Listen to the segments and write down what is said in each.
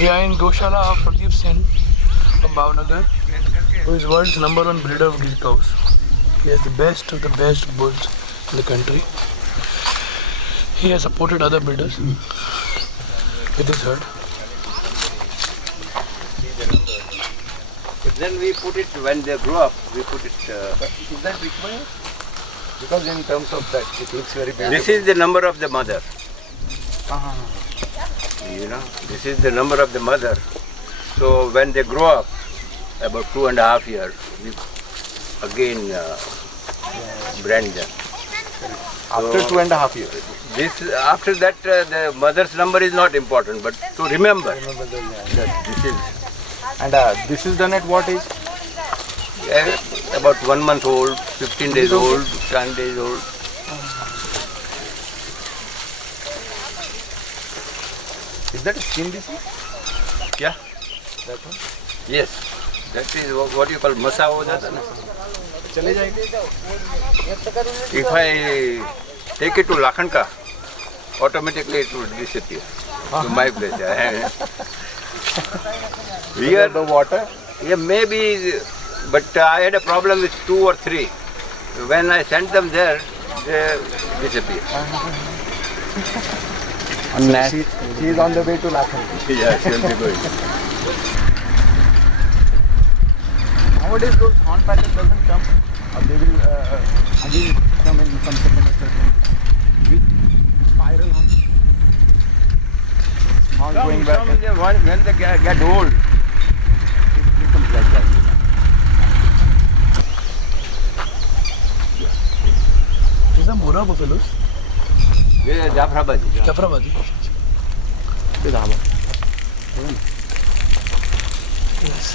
We are in Goshala of Pradeep Sen from Bhavnagar, who is world's #1 breeder of gill cows. He has the best of the best bulls in the country. He has supported other breeders with his herd. But then we put it, when they grow up, we put it... Is that required? Because in terms of that, it looks very bad. This is the number of the mother. You know, this is the number of the mother. So when they grow up, about 2.5 years, we again brand them. After 2.5 years. This after that, the mother's number is not important, but to remember that this is And this is done at what age? about 1 month old, 15 days old, 10 days old. Is that a skin disease? Yeah. That one? Yes. That is what you call masa ho jata na. चले जाएंगे. If I take it to Lakhanka, automatically it will disappear to my place. Here, The water? yeah, maybe, but I had a problem with 2 or 3. When I sent them there, they disappear. She is on the way to Lakhan. Yeah, she'll be going. Nowadays those horn patches doesn't come. Or they will again come in some second or third with spiral horn. Horn going back. When they get old, it becomes like that. These are Mora buffaloes. They are Jafrabadi. Jafrabadi. Yes.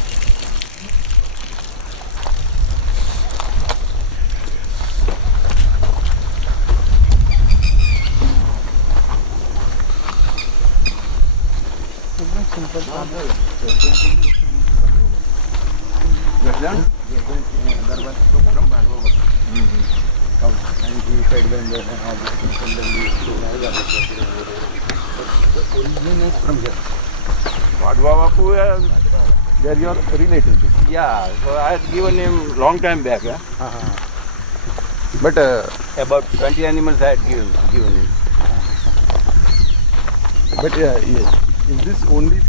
And we fed them there and all this things, and then we the origin is from here. Vadwa Bapu, They are your relatives. yeah, so I had given him long time back. Yeah? But About 20 animals I had given him. yes. Is this only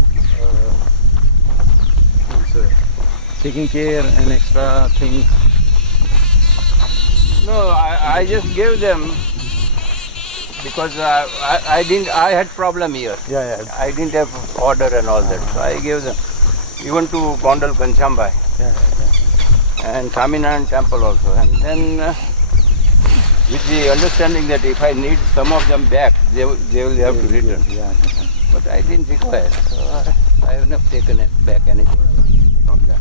taking care and extra things? No, I just gave them because I had problem here. Yeah. I didn't have order and all that, so I gave them even to Gondal Kanchambai and Swaminarayan temple also. And then with the understanding that if I need some of them back, they will have to return. Yeah. But I didn't require, so I have not taken back anything from that.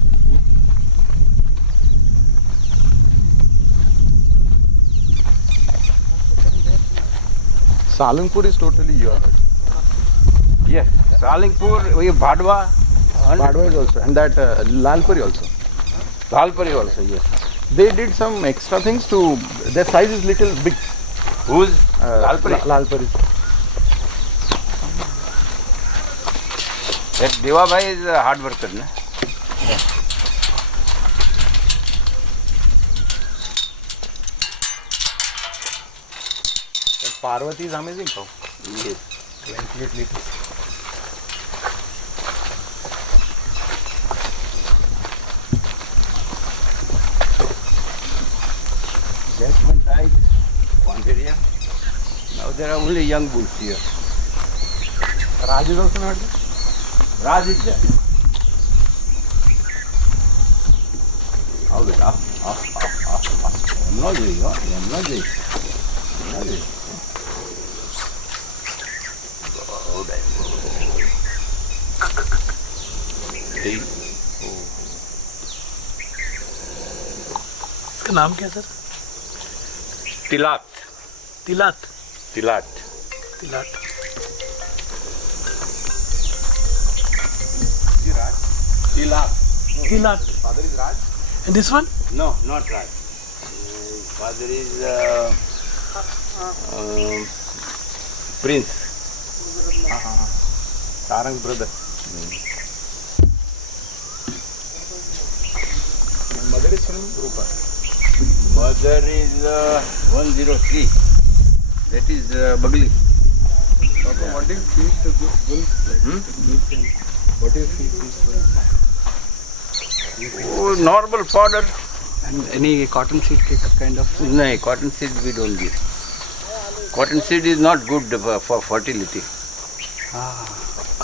Salangpur is totally your herd. Yes, Salingpur, we have Bhadwa, Padwa is also, and that Lalpuri also. Lalpuri also, yes. They did some extra things to, their size is little big. Who's Lalpuri? Lalpuri. That Deva Bhai is a hard worker, na? Parvati is amazing cow. Yes. 28 liters. That one died, Ponteria. Now there are only young bulls here. Raj is also not there? Raj is there. आओ बेटा, आओ. यमुना जी, यमुना जी. इसका नाम क्या है sir? तिलात. तिलात. तिलात. तिलात. Tilat. Tilat. Father is Raj? And this one? No, not Raj. His father is Prince. Sarang's brother. Mother is from Rupa. Mother is 103. That is Bagli. Papa, what do you feed to these bulls? What do you feed these bulls? Oh, normal fodder. And any cotton seed kind of? No, cotton seed we don't give. Cotton seed is not good for fertility.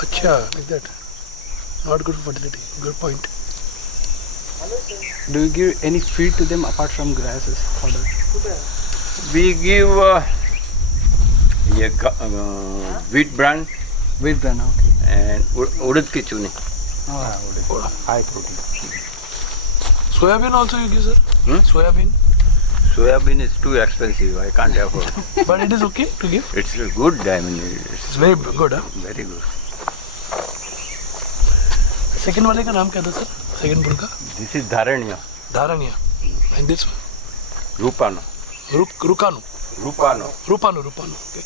Acha, like that. Not good for fertility. Good point. Do you give any feed to them apart from grasses? Fodder? We give wheat bran Wheat bran, okay. and urad ki chuni. High protein. Soybean also you give, sir? Soybean. Soybean is too expensive. I can't afford. But it is okay to give. It's good. I mean, It's it's very good, huh? very good. Second वाले का नाम क्या था sir? Second bull का? This is Dharanya. Dharanya. And this one? Rupano. Rukanu. Rupano. Rupanu. Okay.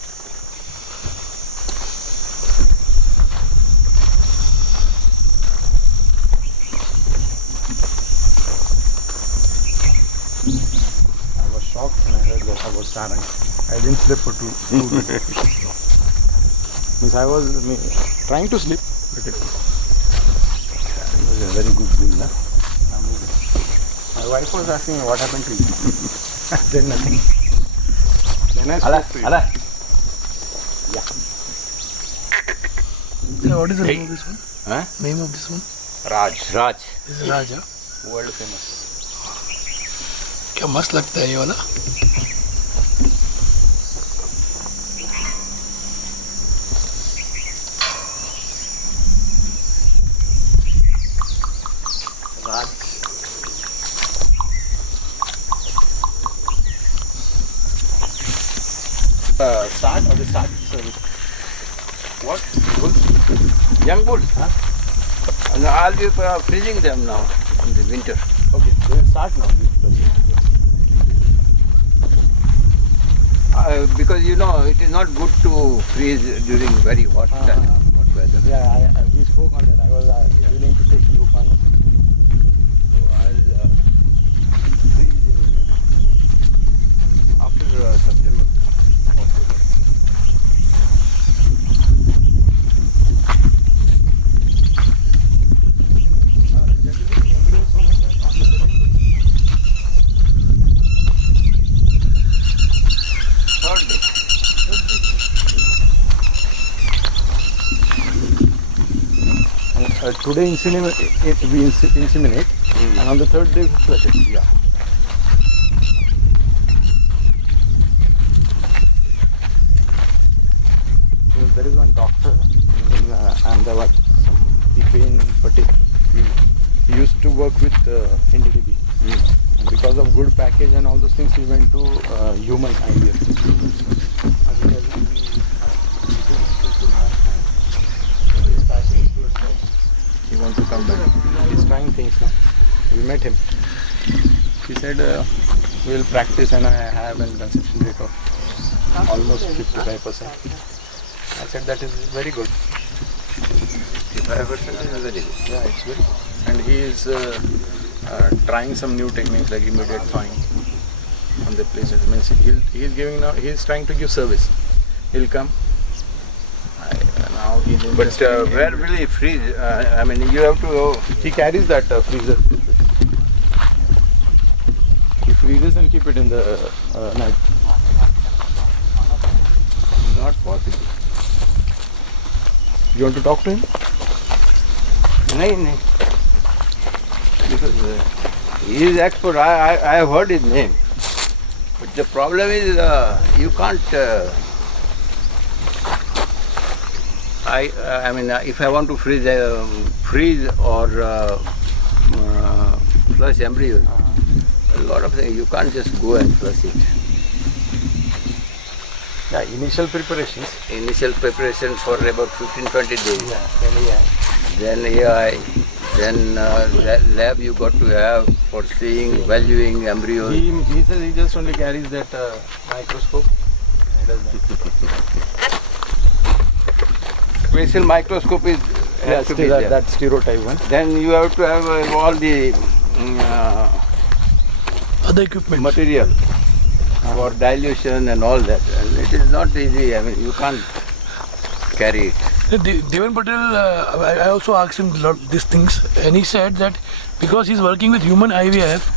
I was shocked when I heard that about Sarang. I didn't sleep for 2 days. Means I was trying to sleep, but it was a very good bull. Huh? My wife was asking me what happened to you. I said nothing. Then I spoke to you. Sir, what is the name of this one? Huh? Name of this one? Raj. This is Raja. World famous. क्या मस्त लगता है ये वाला. Start or the start service? What? Bulls? Young bulls. Huh? And I'll be freezing them now in the winter. Okay, they will start now. Because you know it is not good to freeze during very hot weather. Yeah, we spoke on that. I was willing to take you on it. So I'll freeze after September. October. Third day. Today we inseminate, and on the third day we flush it. Yeah. So there is one doctor in Ahmedabad, the pain Patel. He used to work with NDDB. And because of good package and all those things, he went to human IVF. And he has been he wants to come back. He's trying things now. We met him. He said we'll practice, and I have a conception rate of almost 55%. I said that is very good. 55% is very good. Yeah, it's good. And he is trying some new techniques like immediate thawing on the places. I mean, he's giving now. He's trying to give service. He'll come. Now he's But where will he freeze? I mean, you have to. he carries that freezer. If freezes and keep it in the night. Not possible. You want to talk to him? No. Because he is expert. I have heard his name. But the problem is you can't. I mean, if I want to freeze or flush embryos, a lot of things you can't just go and flush it. Yeah, initial preparations. Initial preparation for about 15-20 days. Then then lab you got to have for seeing, valuing embryos. He says he just only carries that microscope. He does that. Special microscope is has to be there. That stereotype one. Then you have to have all the Other equipment. material for dilution and all that. And it is not easy. I mean, you can't carry it. Devan Patel, I also asked him these things, and he said that because he's working with human IVF,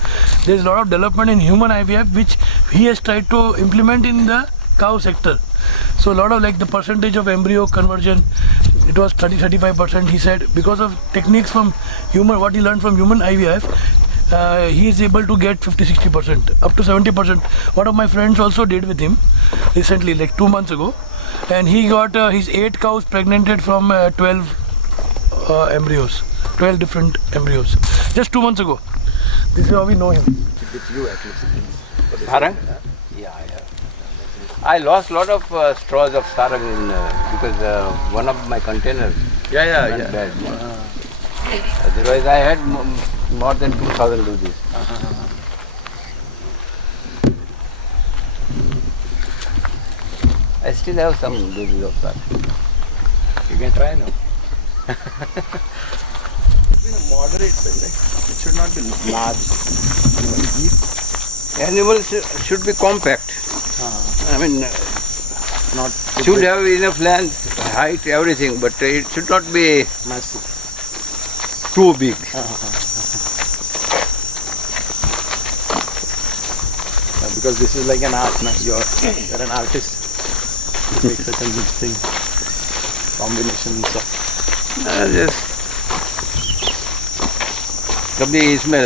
there's a lot of development in human IVF which he has tried to implement in the cow sector. So a lot of like the percentage of embryo conversion, it was 30-35%. He said because of techniques from human, what he learned from human IVF, he is able to get 50-60%, up to 70%. One of my friends also did with him recently, like 2 months ago. And he got his 8 cows pregnanted from 12 embryos, 12 different embryos, just 2 months ago. This is how we know him. With you at least. Sarang? Yeah. I lost a lot of straws of sarang because one of my containers went bad. Otherwise, I had more than 2,000 doses. I still have some doses of sarang. You can try now. Moderate size, right? It should not be large. Animals should be compact. I mean, Not should have enough length, height, everything, but it should not be massive. too big. Because this is like an art, na? You're an artist. You make such a good thing. Combinations of. Just कभी इसमें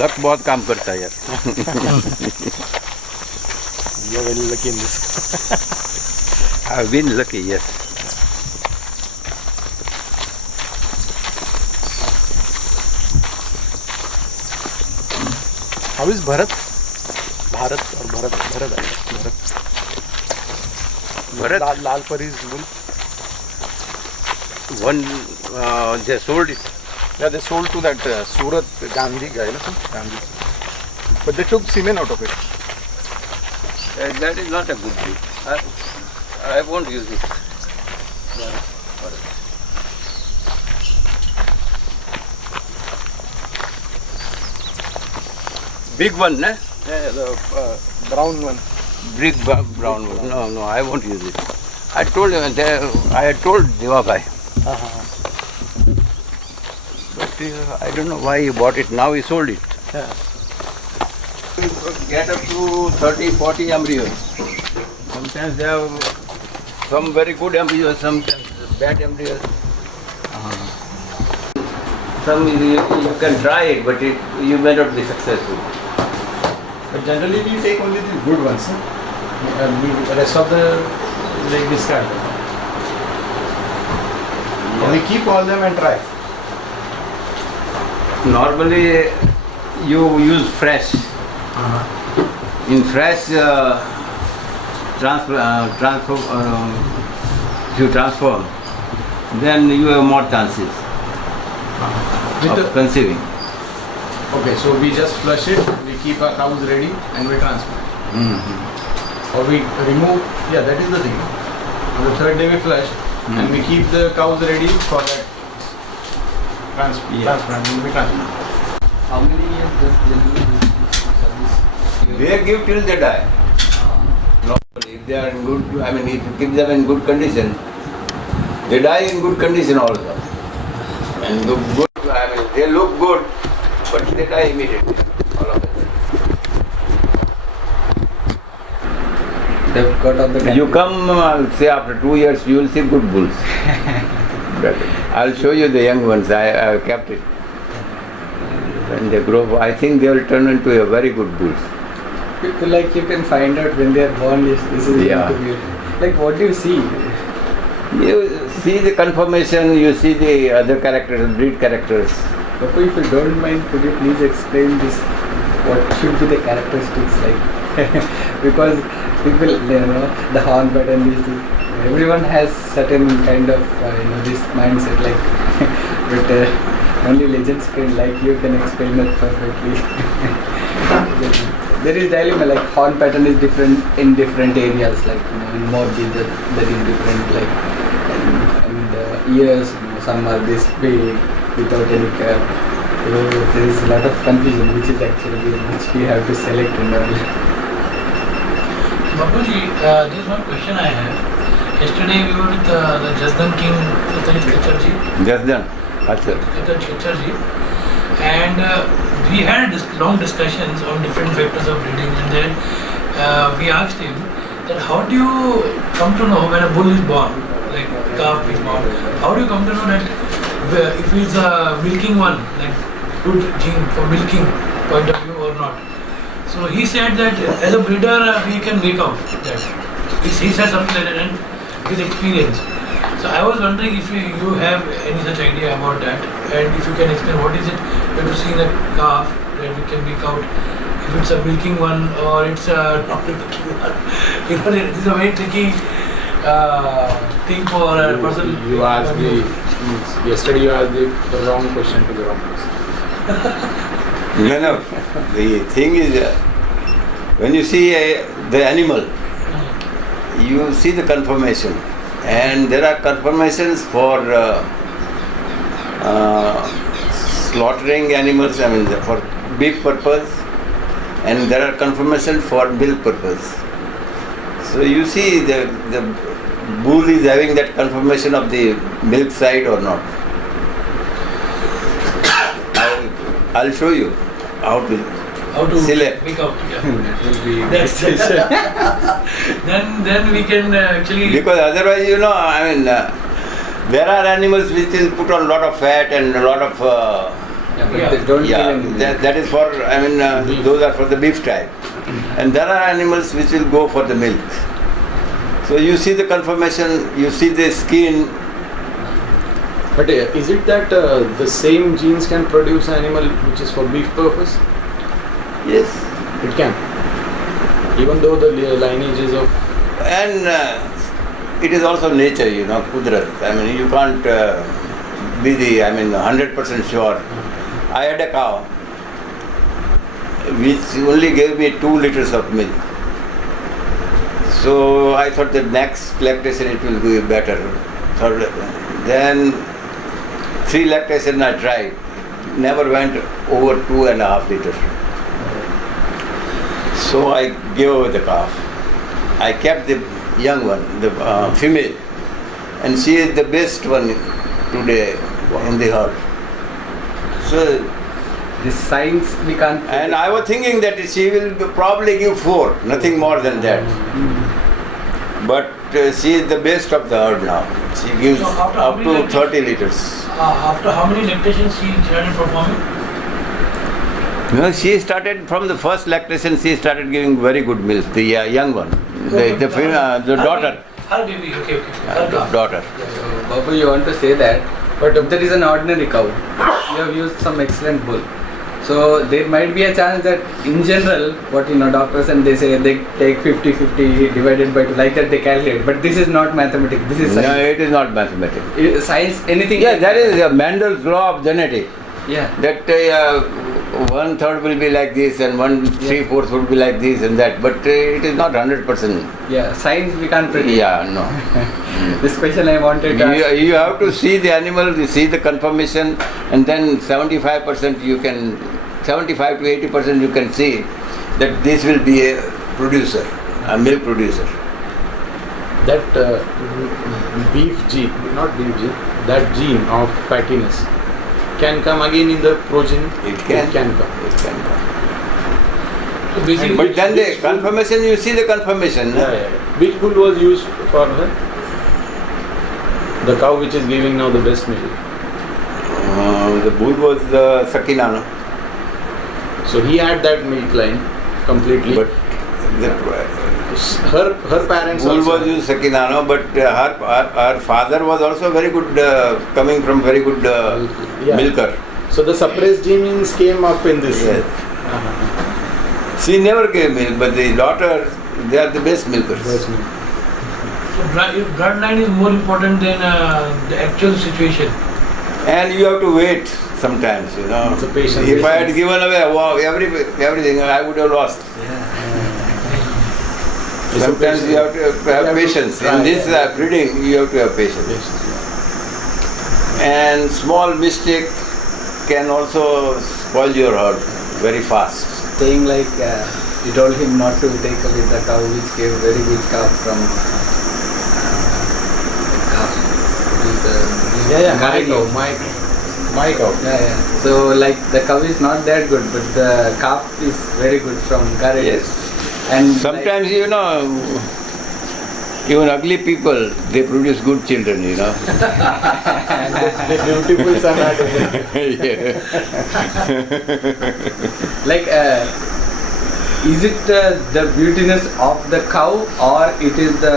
luck बहुत काम करता है यार. You're very lucky in this. I've been lucky, yes. How is Bharat? Bharat or Bharat? Bharat. Bharat? Lal Pari's bull. One they sold it. Yeah, they sold to that Surat Gandhi guy, no? Gandhi. But they took semen out of it. That is not a good deal. I won't use it. Big one, ne? Yeah, the brown one. Big brown one. No, I won't use it. I told him, I had told Devabai. But I don't know why he bought it. Now he sold it. Yeah. Get up to 30-40 embryos. Sometimes they have some very good embryos, sometimes bad embryos. Some you can try it, but you may not be successful. But generally we take only the good ones. The rest of the like discard. And we keep all them and try. Normally you use fresh. In fresh if you transform, then you have more chances of conceiving. Okay, so we just flush it, we keep our cows ready and we transplant. Or we remove, yeah, that is the thing. On the third day we flush and we keep the cows ready for that transplant. We transplant. How many years does they do this? They give till they die. Normally, if they are in good, I mean, if you keep them in good condition, they die in good condition also. And look good, I mean, they look good, but they die immediately. All of them. They've got all the You come, say after 2 years, you will see good bulls. I'll show you the young ones. I have kept it. When they grow, I think they will turn into a very good bulls. People like you can find out when they are born. This is Yeah. going to be like what do you see? You see the conformation, you see the other characters, breed characters. Bapu, if you don't mind, could you please explain this? What should be the characteristics like? Because people, the horn pattern, everyone has certain kind of, this mindset like, but only legends can, like you can explain it perfectly. There is dilemma, like horn pattern is different in different areas, like, in Morbi that is different, like, and the ears, some are this big without any cap. So there is a lot of confusion, which is actually which we have to select and all. Babuji, there's one question I have. Yesterday we were with the Jasdan King, Kacharji. Just done. Kacharji. And we had long discussions on different factors of breeding, and then we asked him that how do you come to know when a bull is born, like calf is born, how do you come to know that if he's a milking one, like good gene for milking point of view or not? So he said that as a breeder we can make out that. He said something like that and with experience. So I was wondering if you have any such idea about that, and if you can explain what is it when you see in a calf that we can make out if it's a milking one or it's a not a milking one. This is a very tricky thing for a person. You asked yesterday you asked the wrong question to the wrong person. No. The thing is, when you see the animal, you see the conformation. And there are conformations for slaughtering animals, I mean for beef purpose, and there are conformations for milk purpose. So you see the bull is having that conformation of the milk side or not. I'll show you how to select. Make out. Yeah. That will be That's then we can actually. Because otherwise, there are animals which will put on a lot of fat and a lot of. but they don't give any milk. That is for, those are for the beef type. And there are animals which will go for the milk. So you see the conformation, you see the skin. But is it that the same genes can produce animal which is for beef purpose? Yes. It can. Even though the lineage is of... And it is also nature, Kudrat. You can't be 100% sure. I had a cow which only gave me 2 liters of milk. So I thought the next lactation it will be better. Then 3 lactation I tried. Never went over 2.5 liters. So I gave away the calf. I kept the young one, the female, and she is the best one today in the herd. So, This science we can't. and I was thinking that she will probably give 4, nothing more than that. But she is the best of the herd now. She gives So after up how to many 30 liters. After how many lactations she started performing? No, she started from the first lactation. She started giving very good milk. The young one, the daughter. Her baby, okay. Her The calf. daughter. So, Babu, you want to say that, but if there is an ordinary cow, you have used some excellent bull. So there might be a chance that in general, what doctors and they say they take 50-50 divided by 2, like that they calculate. But this is not mathematics. This is No, science. it is not mathematics. Science, anything. Yeah, that is Mendel's law of genetics. Yeah. That 1/3 will be like this and 3/4 would be like this and that. But it is not 100%. Yeah. Science we can't predict. Yeah, no. This question I wanted to ask. You have to see the animal, you see the conformation, and then 75% you can, 75 to 80% you can see that this will be a producer, a milk producer. That beef gene, not beef gene, that gene of fattiness can come again in the progeny. It can. It can come. It can come. So basically, But then the confirmation, you see the confirmation. Yeah, yeah. Which bull was used for her? The cow which is giving now the best milk. The bull was Sakina, no? So he had that milk line completely. But the her parents bull also. was used Sakina, no? But her father was also very good, coming from very good Yeah. milker. So the suppressed genes came up in this. Yes. She never gave milk, but the daughter, they are the best milkers. Best milk. so bloodline is more important than the actual situation. And you have to wait sometimes, you know. It's a patient If I had patience. given away everything, I would have lost. It's a Sometimes you have to have You have to patience. try, In this yeah. breeding, you have to have patience. Patience, And small mistake can also spoil your herd very fast. Saying like you told him not to take away the cow which gave very good calf from calf. It is the yeah, my Garagi. cow, my cow. Yeah. So like the cow is not that good, but the calf is very good from Garagi. Yes. And Sometimes, you know, even ugly people, they produce good children, you know. The beautiful son had Yeah. like is it the beautiness of the cow or it is the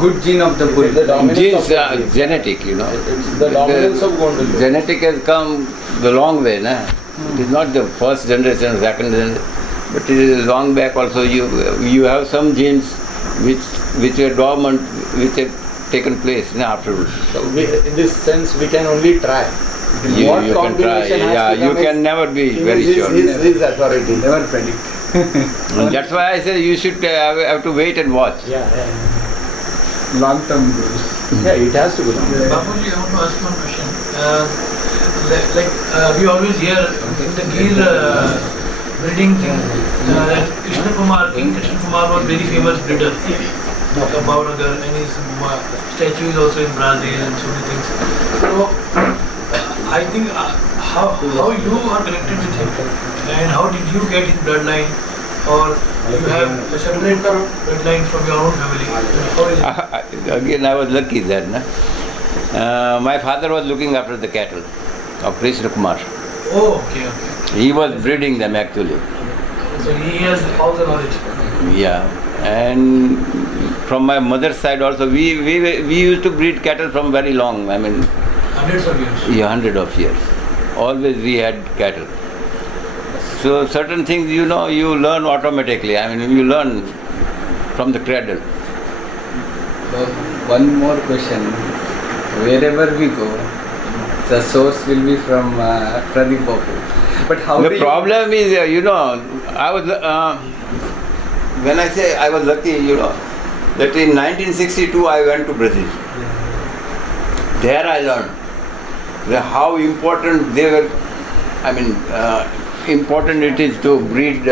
good gene of the bull? The dominance Genes of the are genes. genetic, you know. It's the dominance of Gondal. Genetic has come the long way, na? It is not the first generation, second generation, but it is long back also. You have some genes which were dormant, which have taken place afterwards. So in this sense, we can only try. You What can try. combination has Yeah, to you come can is- never be is very his, sure. His authority. Never predict. And that's why I say you should have to wait and watch. Yeah. Long term goal. Yeah, it has to be done. Babuji, I want to ask one question. We always hear the Gir breeding thing. That King Krishna Kumar was very famous breeder. Bhavnagar, and his statue is also in Brazil and so many things. So I think how you are connected with him and how did you get his bloodline, or you have a separate bloodline from your own family? How is it? Again, I was lucky there. Na? My father was looking after the cattle of Krishna Kumar. Oh, okay. He was breeding them actually. So he has all the knowledge. Yeah, and from my mother's side also, we used to breed cattle from very long. I mean, Hundreds of years. yeah, 100 of years. Always we had cattle. So certain things, you know, you learn automatically. I mean, you learn from the cradle. One more question. Wherever we go, the source will be from Pradeep Babu. But how do The you- problem is, you know, I was when I say I was lucky, you know, that in 1962 I went to Brazil. There I learned how important they were. I mean, important it is to breed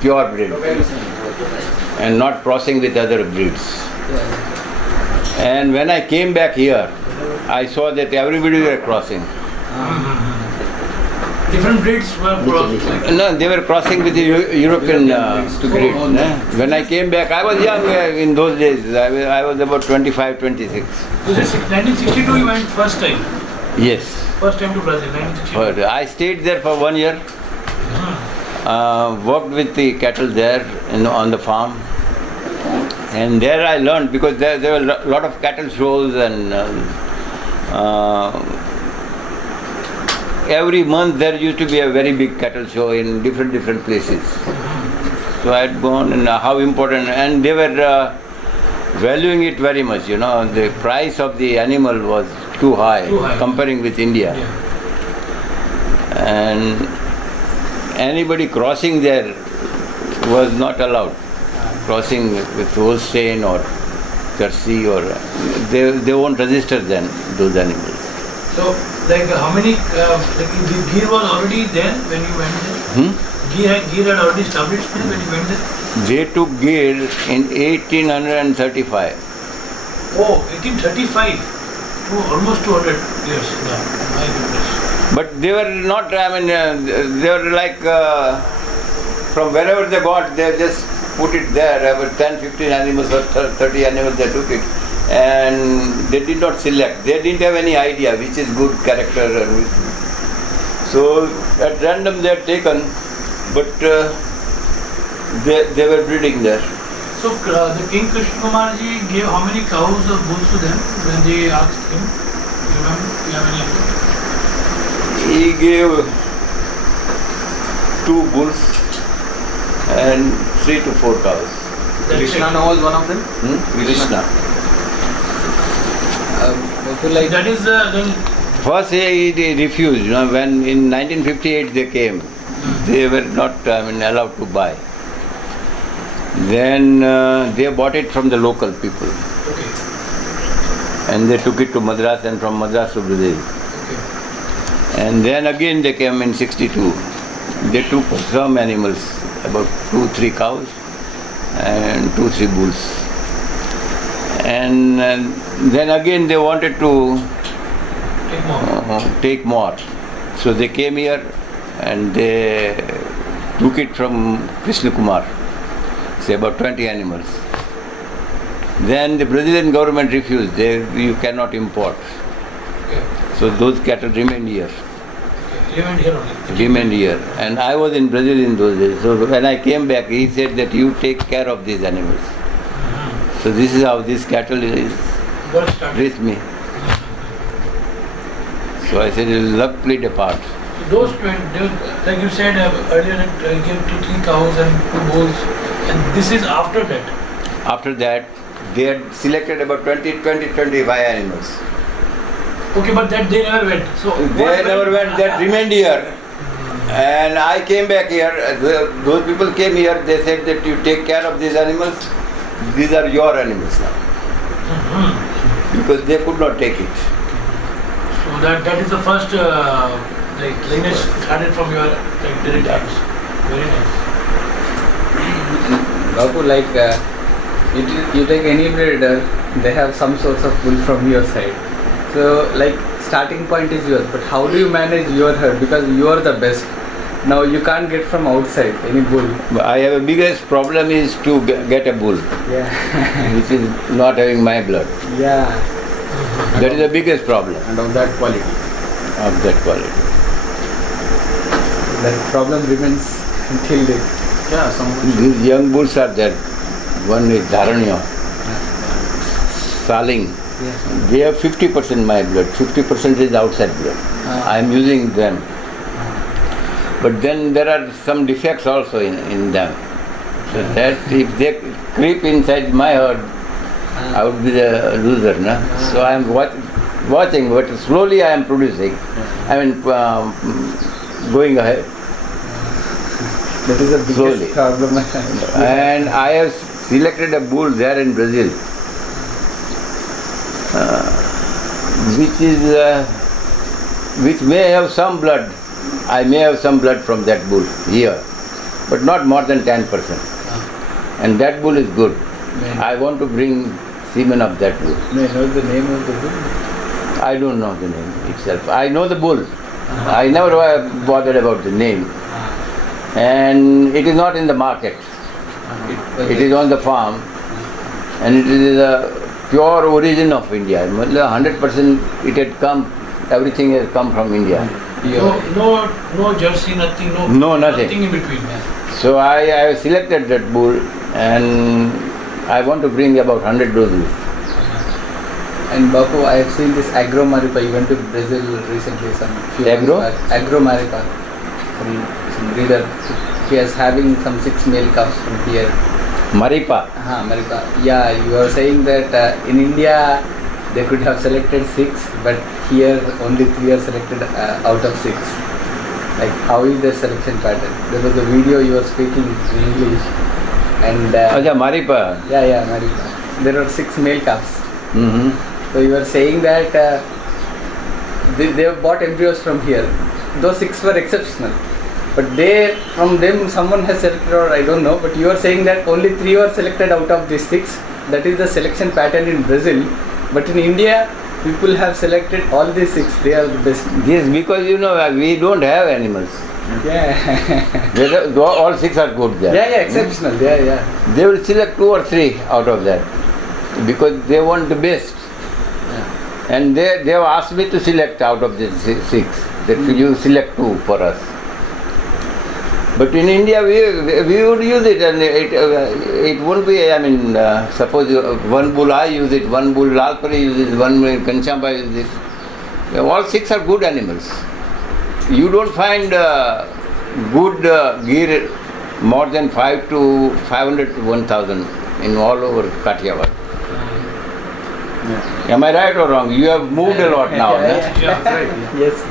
pure breed and not crossing with other breeds. And when I came back here, I saw that everybody were crossing. Different breeds were brought. No, they were crossing with the European breeds. When I came back, I was young in those days. I was about 25, 26. So this 1962 you went first time. Yes. First time to Brazil, 1962. But I stayed there for 1 year. Worked with the cattle there on the farm. And there I learned, because there were a lot of cattle shows, and every month there used to be a very big cattle show in different places. So I had gone, and how important, and they were valuing it very much, you know. The price of the animal was too high, comparing with India. And anybody crossing there was not allowed. Crossing with Holstein or Jersey, or they won't register then, those animals. So, like how many, the Gir was already there when you went there? Gir had already established there when you went there? They took Gir in 1835. Oh, 1835. Oh, almost 200 years now. My goodness. But they were not, I mean, they were like from wherever they got, they just put it there. About 10, 15 animals or 30 animals, they took it. And they did not select. They didn't have any idea which is good character and which. So at random they are taken, but they were breeding there. So the King Krishna Kumar ji gave how many cows or bulls to them when they asked him? You remember? You have any idea? He gave 2 bulls and 3 to 4 cows. Krishna was one of them. Krishna. Like That is then First he refused. When in 1958 they came, they were not allowed to buy. Then they bought it from the local people, okay. and they took it to Madras, and from Madras to Brazil. Okay. And then again they came in 62. They took some animals, about 2-3 cows and 2-3 bulls. And then again they wanted to Take more. take more. So they came here and they took it from Krishna Kumar, say about 20 animals. Then the Brazilian government refused. You cannot import. Okay. So those cattle remained here. Okay. Remained here only. Remained here. And I was in Brazil in those days. So when I came back, he said that you take care of these animals. So this is how this cattle is Got started. with me. So I said, luck played a part. Those 20, like you said earlier, that you gave 2-3 cows and 2 bulls, and this is after that. After that, they had selected about 25 animals. Okay, but that they never went. So They never went, that remained here. And I came back here. Those people came here, they said that you take care of these animals. These are your animals now. Because they could not take it. So that is the first lineage started from your direct times. Very nice. Bapu, you take any breeder, they have some source of bull from your side. So starting point is yours, but how do you manage your herd? Because you are the best. Now you can't get from outside any bull. I have a biggest problem is to get a bull, Yeah. which is not having my blood. Yeah. That is the biggest problem And of that quality. of that quality. That problem remains until date. Yeah, someone. These young bulls are there. One is Dharanya, Saling. Yeah. They have 50% my blood, 50% is outside blood. I am using them. But then there are some defects also in them. So that if they creep inside my herd, I would be the loser. No? So I am watching, but slowly I am producing. Going ahead. That is the biggest Slowly. problem. And I have selected a bull there in Brazil, which may have some blood. I may have some blood from that bull here, but not more than 10%. And that bull is good. I want to bring semen of that bull. May I know the name of the bull? I don't know the name itself. I know the bull. I never bothered about the name. And it is not in the market. It is on the farm. And it is a pure origin of India. 100% it had come, everything has come from India. No jersey, nothing, No, nothing. in between. So I have selected that bull and I want to bring about 100 doses. And Bapu, I have seen this Agro Maripa. You went to Brazil recently, some few Agro? months back. Agro Maripa. Some breeder. He is having some 6 male calves from here. Maripa. Maripa. Yeah, you are saying that in India they could have selected 6, but here only 3 are selected out of 6. Like, how is their selection pattern? There was a video you were speaking in English, and Acha, Maripa. yeah, Maripa. There are 6 male calves. Mm-hmm. So you are saying that they have bought embryos from here. Those 6 were exceptional, but from them someone has selected, or I don't know. But you are saying that only 3 were selected out of these 6. That is the selection pattern in Brazil. But in India, people have selected all these 6. They are the best. Yes, because we don't have animals. Yeah. All 6 are good there. Yeah, exceptional. Yeah. They will select 2 or 3 out of that because they want the best. And they have asked me to select out of these 6. That you select 2 for us. But in India we would use it, and it won't be. I mean, suppose one bull I use it, one bull Lalpuri uses, one Kanchamba uses it. All 6 are good animals. You don't find good gear more than 500 to 1,000 in all over Kathiawar. Am I right or wrong? You have moved a lot now. Yeah. Right. Yes.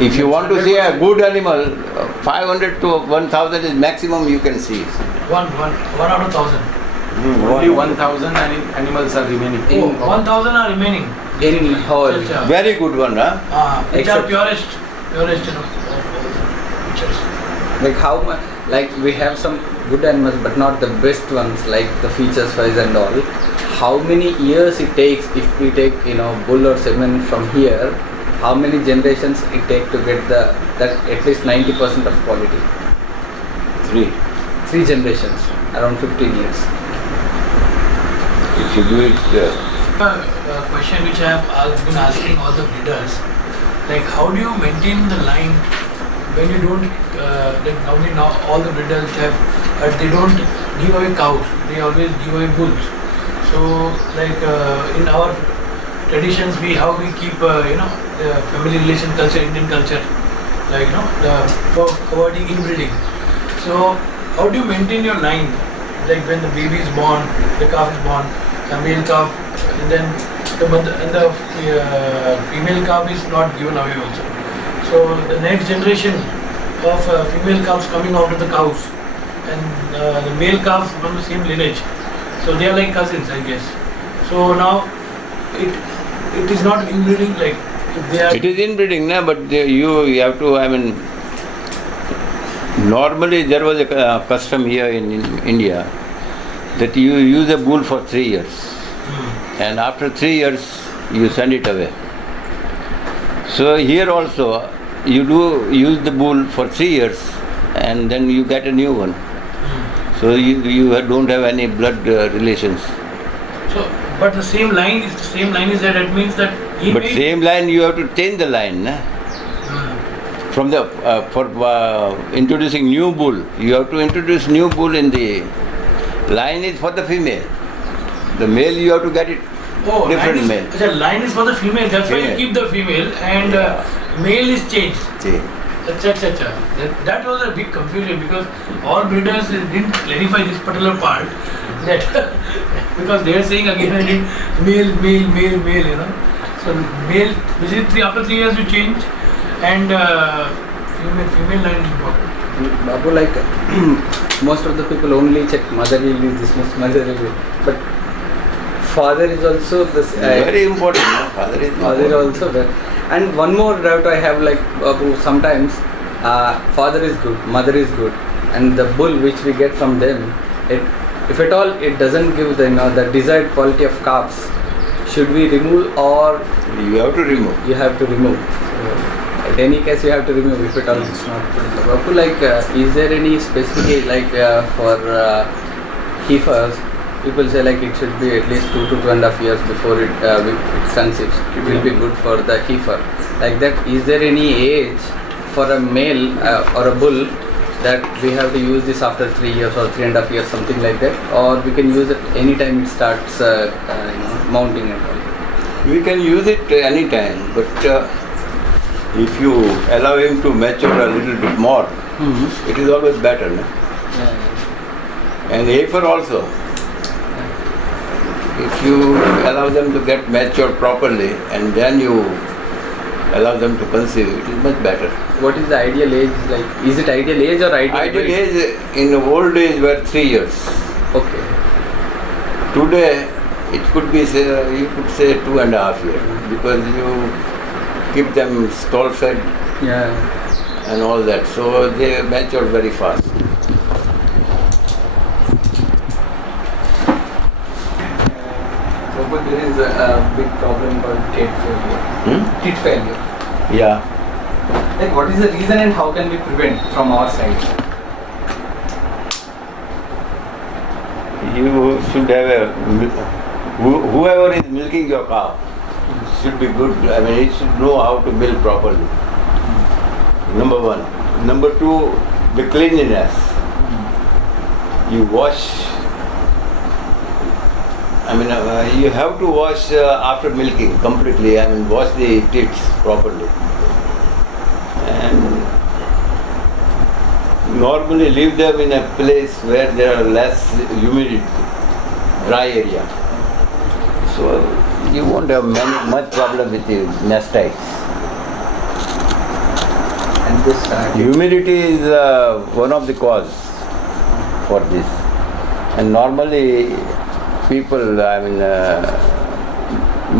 If you want to see a good animal, 500 to 1,000 is maximum you can see. One out of 1,000. Only 1,000 animals are remaining. Oh, 1,000 are remaining. In whole. Acha. Very good one, huh? Which are Except- purest, of all features. Like how much? Like we have some good animals, but not the best ones. Like the features wise and all. How many years it takes if we take bull or semen from here? How many generations it take to get that at least 90% of quality? 3. 3 generations, around 15 years. If you do it, A question which I've been asking all the breeders, like how do you maintain the line when you don't, like normally now all the breeders have, they don't give away cows, they always give away bulls. So like in our traditions, how we keep, the family relation culture, Indian culture, like, for avoiding inbreeding. So how do you maintain your line? Like when the baby is born, the calf is born, the male calf, and then the mother and the female calf is not given away also. So the next generation of female calves coming out of the cows, and the male calves from the same lineage. So they are like cousins, I guess. So now it is not inbreeding, like if they are. it is inbreeding, na? But you have to, I mean, normally there was a custom here in India that you use a bull for 3 years. And after 3 years you send it away. So here also you do use the bull for 3 years and then you get a new one. So you don't have any blood relations. So, but the same line is there. That means that he But may. same line you have to change the line. Na? From the for introducing new bull, you have to introduce new bull in the line is for the female. The male you have to get it Oh, different male. The line is for the female. That's why you Female. keep the female, and male is changed. Change. Acha. That was a big confusion because all breeders didn't clarify this particular part. That because they are saying again and again male. So male, basically after 3 years you change, and female line is important. Babu, like most of the people only check mother yield is this much, mother yield, but father is also this. Very important. No? Father is Father is important. also there. And one more doubt I have, like Babu, sometimes father is good, mother is good, and the bull which we get from them, if at all it doesn't give the the desired quality of calves, should we remove or You have to remove. you have to remove? So, at any case, you have to remove if at all it's not good. Babu, like is there any specific for heifers? People say like it should be at least 2 to 2.5 years before it conceives. It will be good for the heifer. Like that, is there any age for a male or a bull that we have to use this after 3 years or 3.5 years, something like that, or we can use it anytime it starts mounting and all? We can use it any time, but if you allow him to mature a little bit more, it is always better. No? And heifer also. If you allow them to get matured properly and then you allow them to conceive, it is much better. What is the ideal age? Like, is it ideal age or ideal? Ideal weight? age in the old days were 3 years. Okay. Today it could be, say, you could say 2.5 years because you keep them stall fed Yeah. and all that, so they mature very fast. But there is a big problem called teat failure. Teat failure. Yeah. Like, what is the reason and how can we prevent from our side? You should have whoever is milking your cow should be good. I mean, he should know how to milk properly. Number one. Number two, the cleanliness. You wash. I mean, you have to wash after milking completely. I mean, wash the teats properly. And normally leave them in a place where there are less humidity, dry area. So you won't have much problem with the nestites. And this Humidity is one of the cause for this. And normally people, I mean,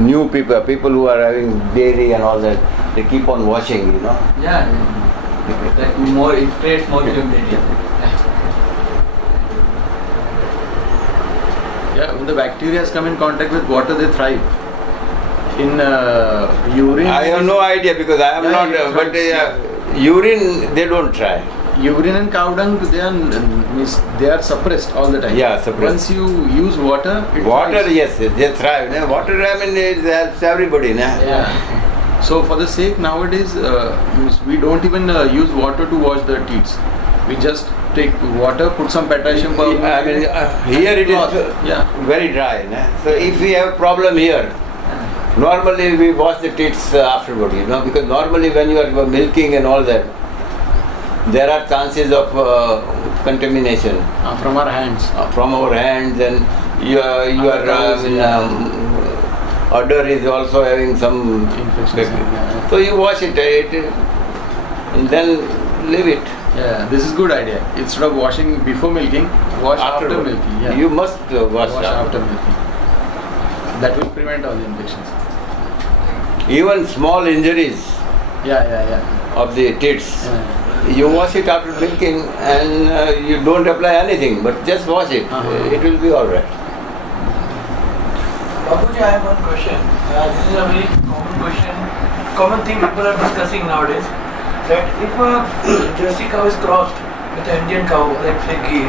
new people who are having dairy and all that, they keep on washing, you know. yeah, like more, it creates more humidity. Yeah, when the bacteria come in contact with water, they thrive. In urine, I have no idea because I am Yeah, not, it but thrives, urine they don't try. urine and cow dung, they are suppressed all the time. Yeah, suppressed. Once you use water, it Water, thrives. yes, they thrive. né? Water, I mean, it helps everybody. né? Yeah. So for the sake nowadays, we don't even use water to wash the teats. We just take water, put some potassium permanganate. I mean, here it cloth. is Yeah. very dry. né? So if we have problem here, normally we wash the teats afterward, you know, because normally when you are milking and all that, there are chances of contamination From our hands. from our hands, and your udder is also having some Infections, yeah. So you wash it, and then leave it. Yeah, this is good idea. Instead of washing before milking, wash after Afterward. milking. Yeah. You must wash wash after. after milking. That will prevent all the infections. Even small injuries Yeah. of the teats, Yeah. you wash it after milking, and you don't apply anything, but just wash it. Uh-huh. It will be all right. Babuji, I have one question. This is a very common question, common thing people are discussing nowadays. That if a Jersey cow is crossed with an Indian cow, like say ghee,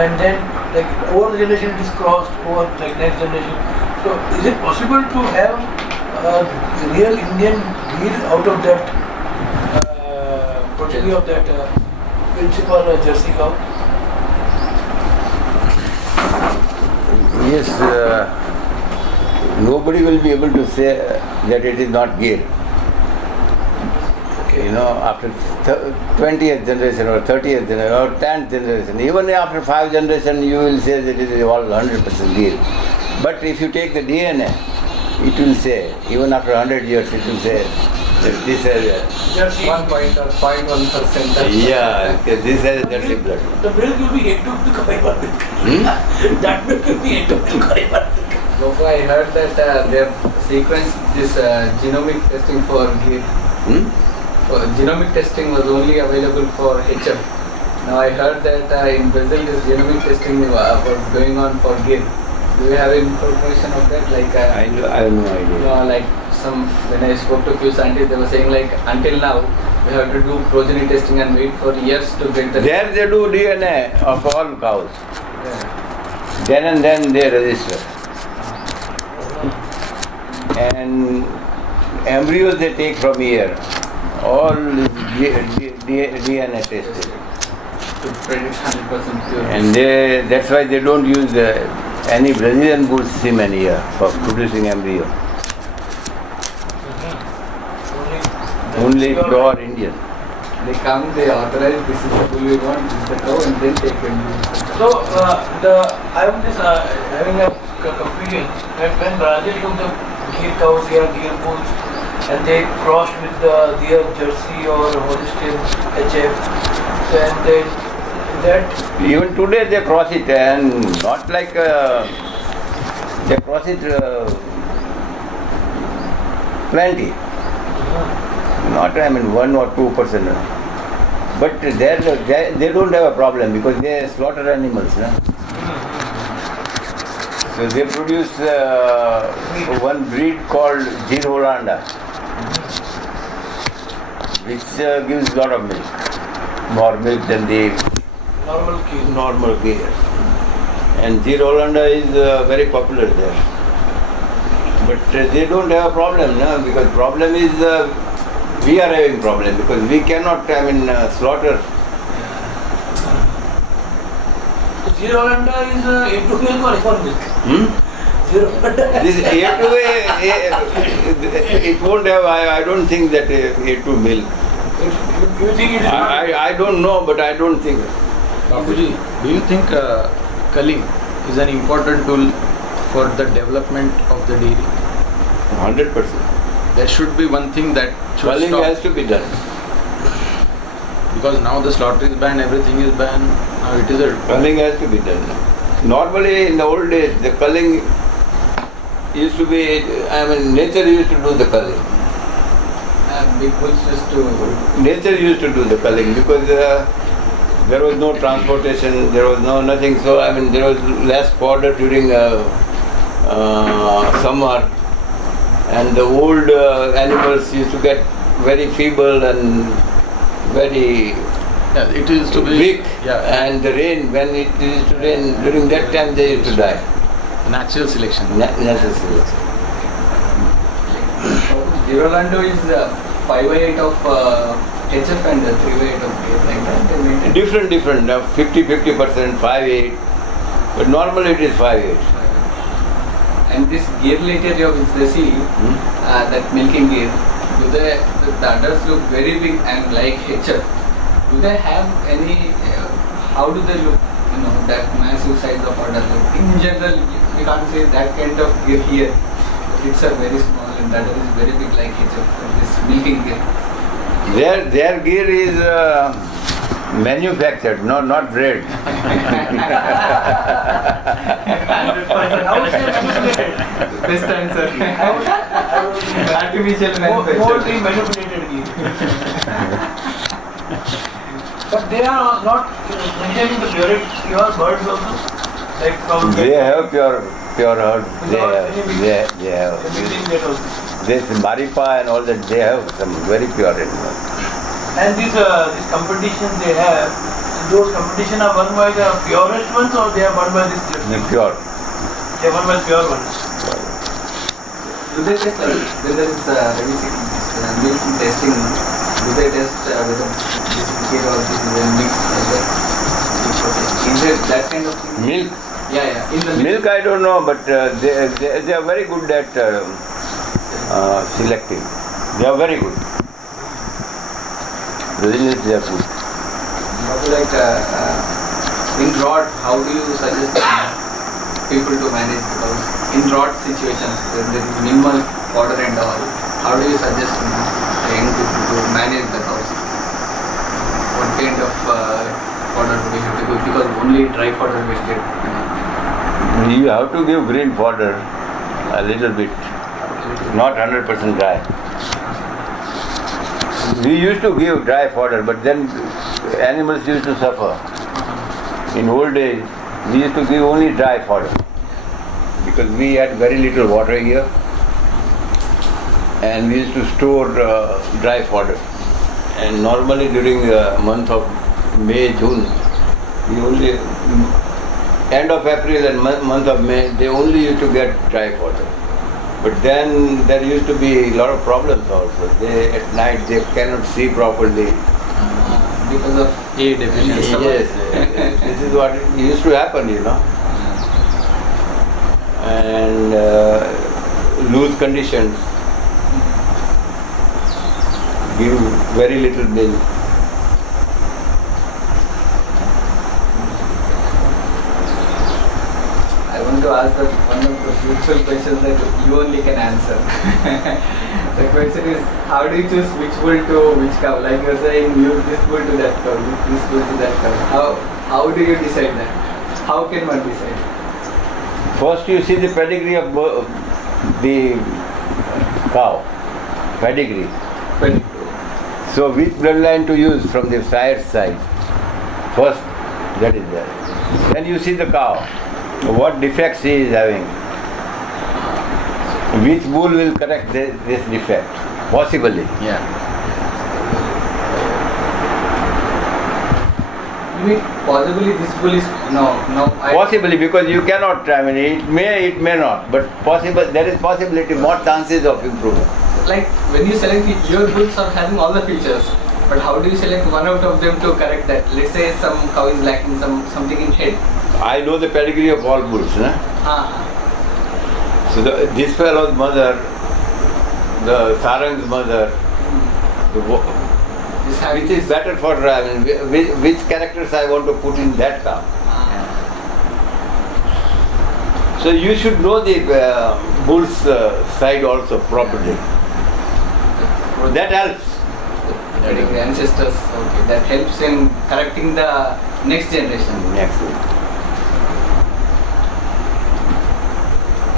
and then like over the generation it is crossed over like next generation. So is it possible to have real Indian ghee out of that progeny of that principal Jersey cow? Yes, nobody will be able to say that it is not ghee. You know, after 20th generation or 30th generation or 10th generation, even after 5 generations, you will say that it is all 100% ghee. But if you take the DNA, it will say, even after 100 years, it will say that this has Jersey. 1.1%. yeah, this has Jersey blood. The milk will be 8 to milk. That milk will be 8 to milk. Gopal, I heard that they have sequenced this genomic testing for ghee. Genomic testing was only available for HF. Now I heard that in Brazil this genomic testing was going on for ghee. Do you have information of that? Like I have no idea. like when I spoke to a few scientists, they were saying like until now we have to do progeny testing and wait for years to get the. There they do DNA of all cows. Yeah. Then and then they register. And embryos they take from here. All is DNA tested. To predict 100% pure. And that's why they don't use any Brazilian bull semen here for producing embryo. Only pure Indian. They come, they authorize this is the bull we want, this is the cow, and then take them. So I am just having a confusion that when Brazil took the ghee cows, their ghee bulls, and they crossed with their Jersey or Holstein HF, and then that Even today they cross it, and not like they cross it plenty. Not 1 or 2%. But they don't have a problem because they slaughter animals. No? So they produce one breed called Gin Hollanda. which gives lot of milk, more milk than the Normal key. normal gear. And Gir Hollander is very popular there. But they don't have a problem, no? Because problem is we are having problem because we cannot, slaughter. So Gir Hollander is A2 milk or A1 milk? Gir Hollander. This A2, it won't have, I don't think that A2 milk. You think it is not? I don't know, but I don't think. Bapuji, do you think culling is an important tool for the development of the dairy? 100%. There should be one thing that should Culling stop. has to be done. Because now the slaughter is banned, everything is banned. Now it is a Culling has to be done. Normally in the old days, the culling used to be, nature used to do the culling. Big bulls used to. Nature used to do the culling because there was no transportation, there was no nothing. So there was less fodder during summer, and the old animals used to get very feeble and very it is to be weak. yeah, And the rain, when it used to rain, during that time they used to die. natural selection. Natural selection. Gir Hollander is 5/8 of HF and 3/8 of gear, like that. They maintain. Different, 50%, 5/8, but normally it is 5/8. And this gear later which they see, that milking gear, the udders look very big and like HF. Do they have any, how do they look, that massive size of udder? Like, in general, we can't say that kind of gear here. It's a very small and udder is very big like HF, this milking gear. Their gear is manufactured, not bred. 100%. How is it manipulated? Best answer. Artificial Mostly manufactured. manipulated ghee. But they are not maintaining the pure birds also. Like from They have pure herds. Without any mix. They They're have. mixing that also. This Maripa and all that, they have some very pure animals. And these competitions they have, those competitions are won by the purest ones or they are won by this? Pure. They are won by pure ones. Do they test like when there is milk testing? Do they test whether this is kid or this is a mix like that? Is it that kind of thing? Milk. Yeah. In the Milk I don't know, but they are very good at selecting. They are very good. Really, they are good. Like in drought, how do you suggest people to manage the cows? In drought situations, when there is minimal fodder and all, how do you suggest the young people to manage the cows? What kind of fodder do we have to give? Because only dry fodder will get. You have to give green fodder a little bit, not 100% dry. We used to give dry fodder, but then animals used to suffer. In old days, we used to give only dry fodder because we had very little water here, and we used to store dry fodder. And normally during the month of May, June, we only end of April and month of May, they only used to get dry fodder. But then there used to be a lot of problems also. At night they cannot see properly. Because of A deficiency. Yes, this is what used to happen, And loose conditions give very little milk. I want to ask one of the crucial questions that you only can answer. The question is, how do you choose which bull to which cow? Like you're saying, you this bull to that cow, this bull to that cow. How do you decide that? How can one decide? First you see the pedigree of the cow. Pedigree. When So which bloodline to use from the sire side? First, that is there. Then you see the cow. What defects he is having. Which bull will correct this defect? Possibly. Yeah. You mean possibly this bull is now Possibly, because you cannot, I mean, it may not, but possible, there is possibility, more chances of improvement. like when you select your bulls are having all the features, but how do you select one out of them to correct that? Let's say some cow is lacking something in head. I know the pedigree of all bulls. Nah? Ah, So this fellow's mother, the Sarang's mother, is having which is better for, I mean, which characters I want to put in that cow. So you should know the bull's side also properly. That helps. pedigree ancestors. Okay, that helps in correcting the next generation. Next.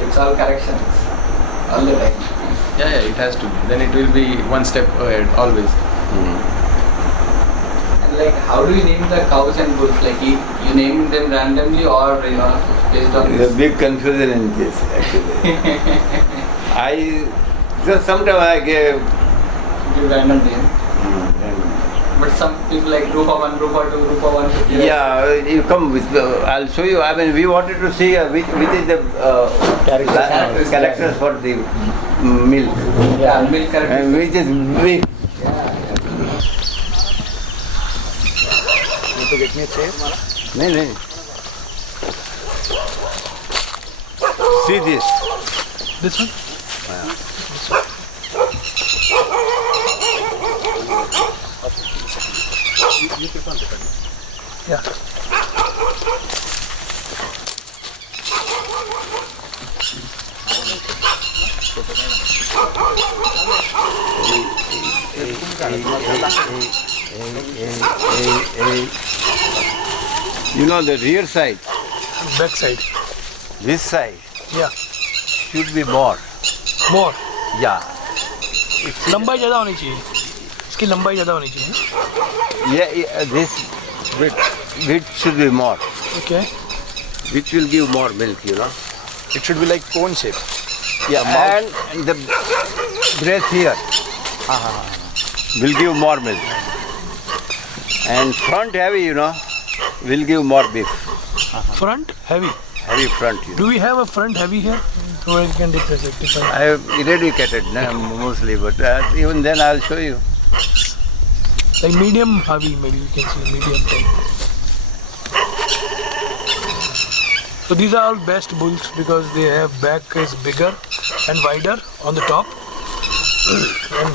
It's all corrections all the time. Yeah, it has to be. Then it will be one step ahead always. And like, how do you name the cows and bulls? Like, you name them randomly or based on There's a this? big confusion in this actually. Sometimes I gave Give random name. But some people like Rupa 1, Rupa 2, Rupa 1. Yeah, you come with. I'll show you. I mean, we wanted to see which is the characters for the milk, Yeah, milk character. and which is big. Need to get me a chair, Mala? No. See this. This one? You keep on depending. Yeah. You know the rear side, Back side. this side Yeah. should be more. More. Yeah. लंबाई ज़्यादा होनी चाहिए. इसकी लंबाई ज़्यादा होनी चाहिए. Yeah, this width should be more, Okay. which will give more milk, you know. It should be like cone shape. Yeah, and the breast here will give more milk. And front heavy, you know, will give more beef. Front heavy. Heavy front, you know. Do we have a front heavy here? So I can rectify. I have eradicated mostly, but even then I'll show you. Like medium heavy, maybe you can see medium type. So these are all best bulls because they have back is bigger and wider on the top. And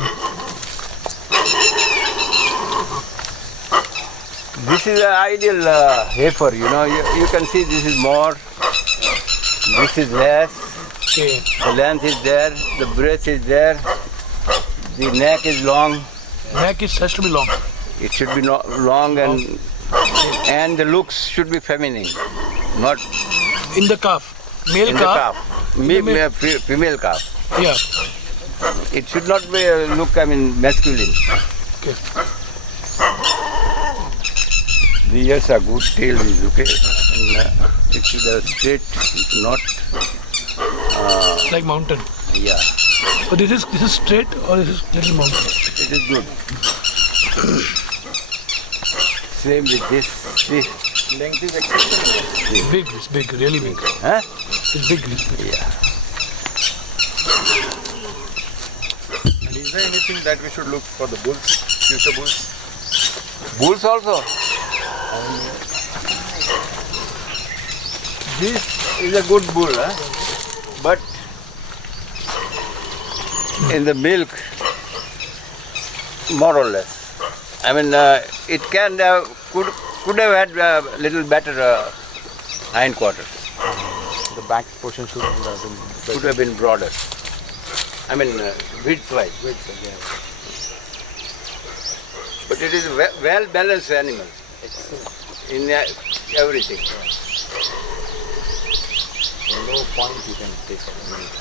This is an ideal heifer, you know. You can see this is more, this is less, okay. the length is there, the breast is there, the neck is long. Neck is has to be long. It should be long and the looks should be feminine, not In the calf. Male in the calf. calf. Female calf. Yeah. It should not be look, I mean, masculine. Okay. The ears are good, tail is okay. And, it should have straight, not Like mountain. yeah. So this is straight or this is little mountain? It is good. Same with this. See? Length is exceptional. Big, it's big, really big. Huh? It's big. Yeah. And is there anything that we should look for the bulls, future bulls? Bulls also. This is a good bull, huh? But in the milk, more or less. I mean, it could have had a little better hindquarters. The back portion should have been Could have been broader. I mean, width-wise. But it is a well-balanced animal in everything. So no point you can take of milk.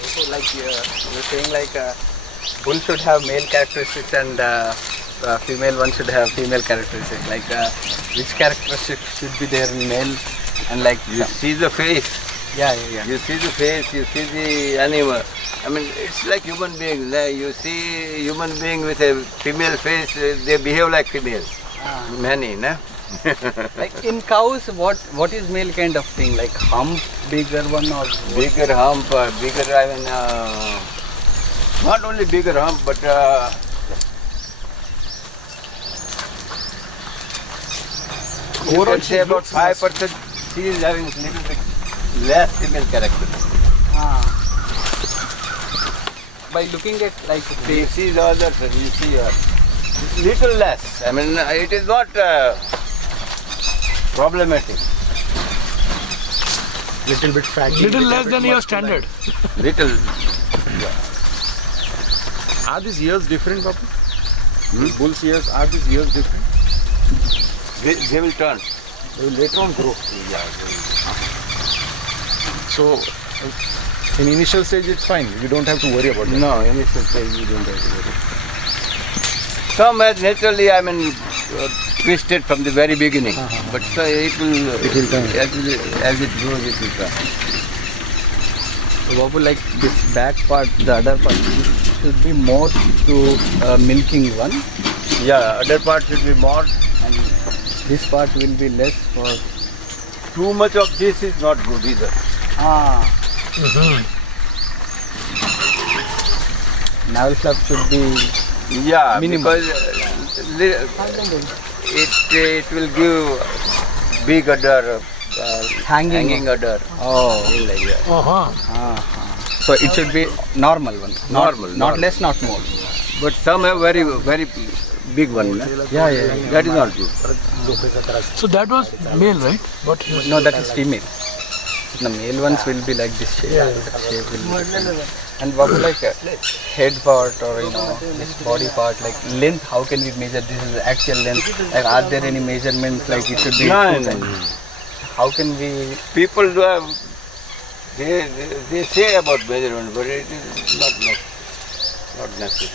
Also, like you're saying, like bull should have male characteristics and female one should have female characteristics. Like which characteristics should be there in male and like You see the face. yeah. You see the face, you see the animal, I mean, it's like human being. Like you see human being with a female face, they behave like female. Many, na? Like in cows, what is male kind of thing? Like hump, bigger one or Bigger hump, bigger, I mean, not only bigger hump, but you can say about 5% she is having little bit less female character. by looking at like You face? see the others, you see little less. I mean, it is not problematic. Little bit fatty. Little less than your standard. Little. Are these ears different, Babu? Bull's ears, are these ears different? They will turn. They will later on grow. Yeah. So, in initial stage it's fine. You don't have to worry about that. No, initial stage you don't have to worry. Some has naturally, I mean, twisted from the very beginning. But so it will turn. As it grows, it will turn. Babu, like this back part, the other part, this should be more to milking one, Yeah, other part should be more. and this part will be less for. Too much of this is not good either. Navel flap should be. Yeah, Minimum. because it will give big udder, hanging udder. Oh, Like that. so it should be normal one. Normal, Not normal. less, not more. But some have very, very big one. Na? Yeah. That is not good. So that was male, right? What you No, that is female. The male ones will be like this shape. Shape will be different. And Babu, like head part or this body part, like length, how can we measure? This is the actual length. Like, are there any measurements? Like it should be. No. How can we? People do have, they say about measurement, but it is not necessary.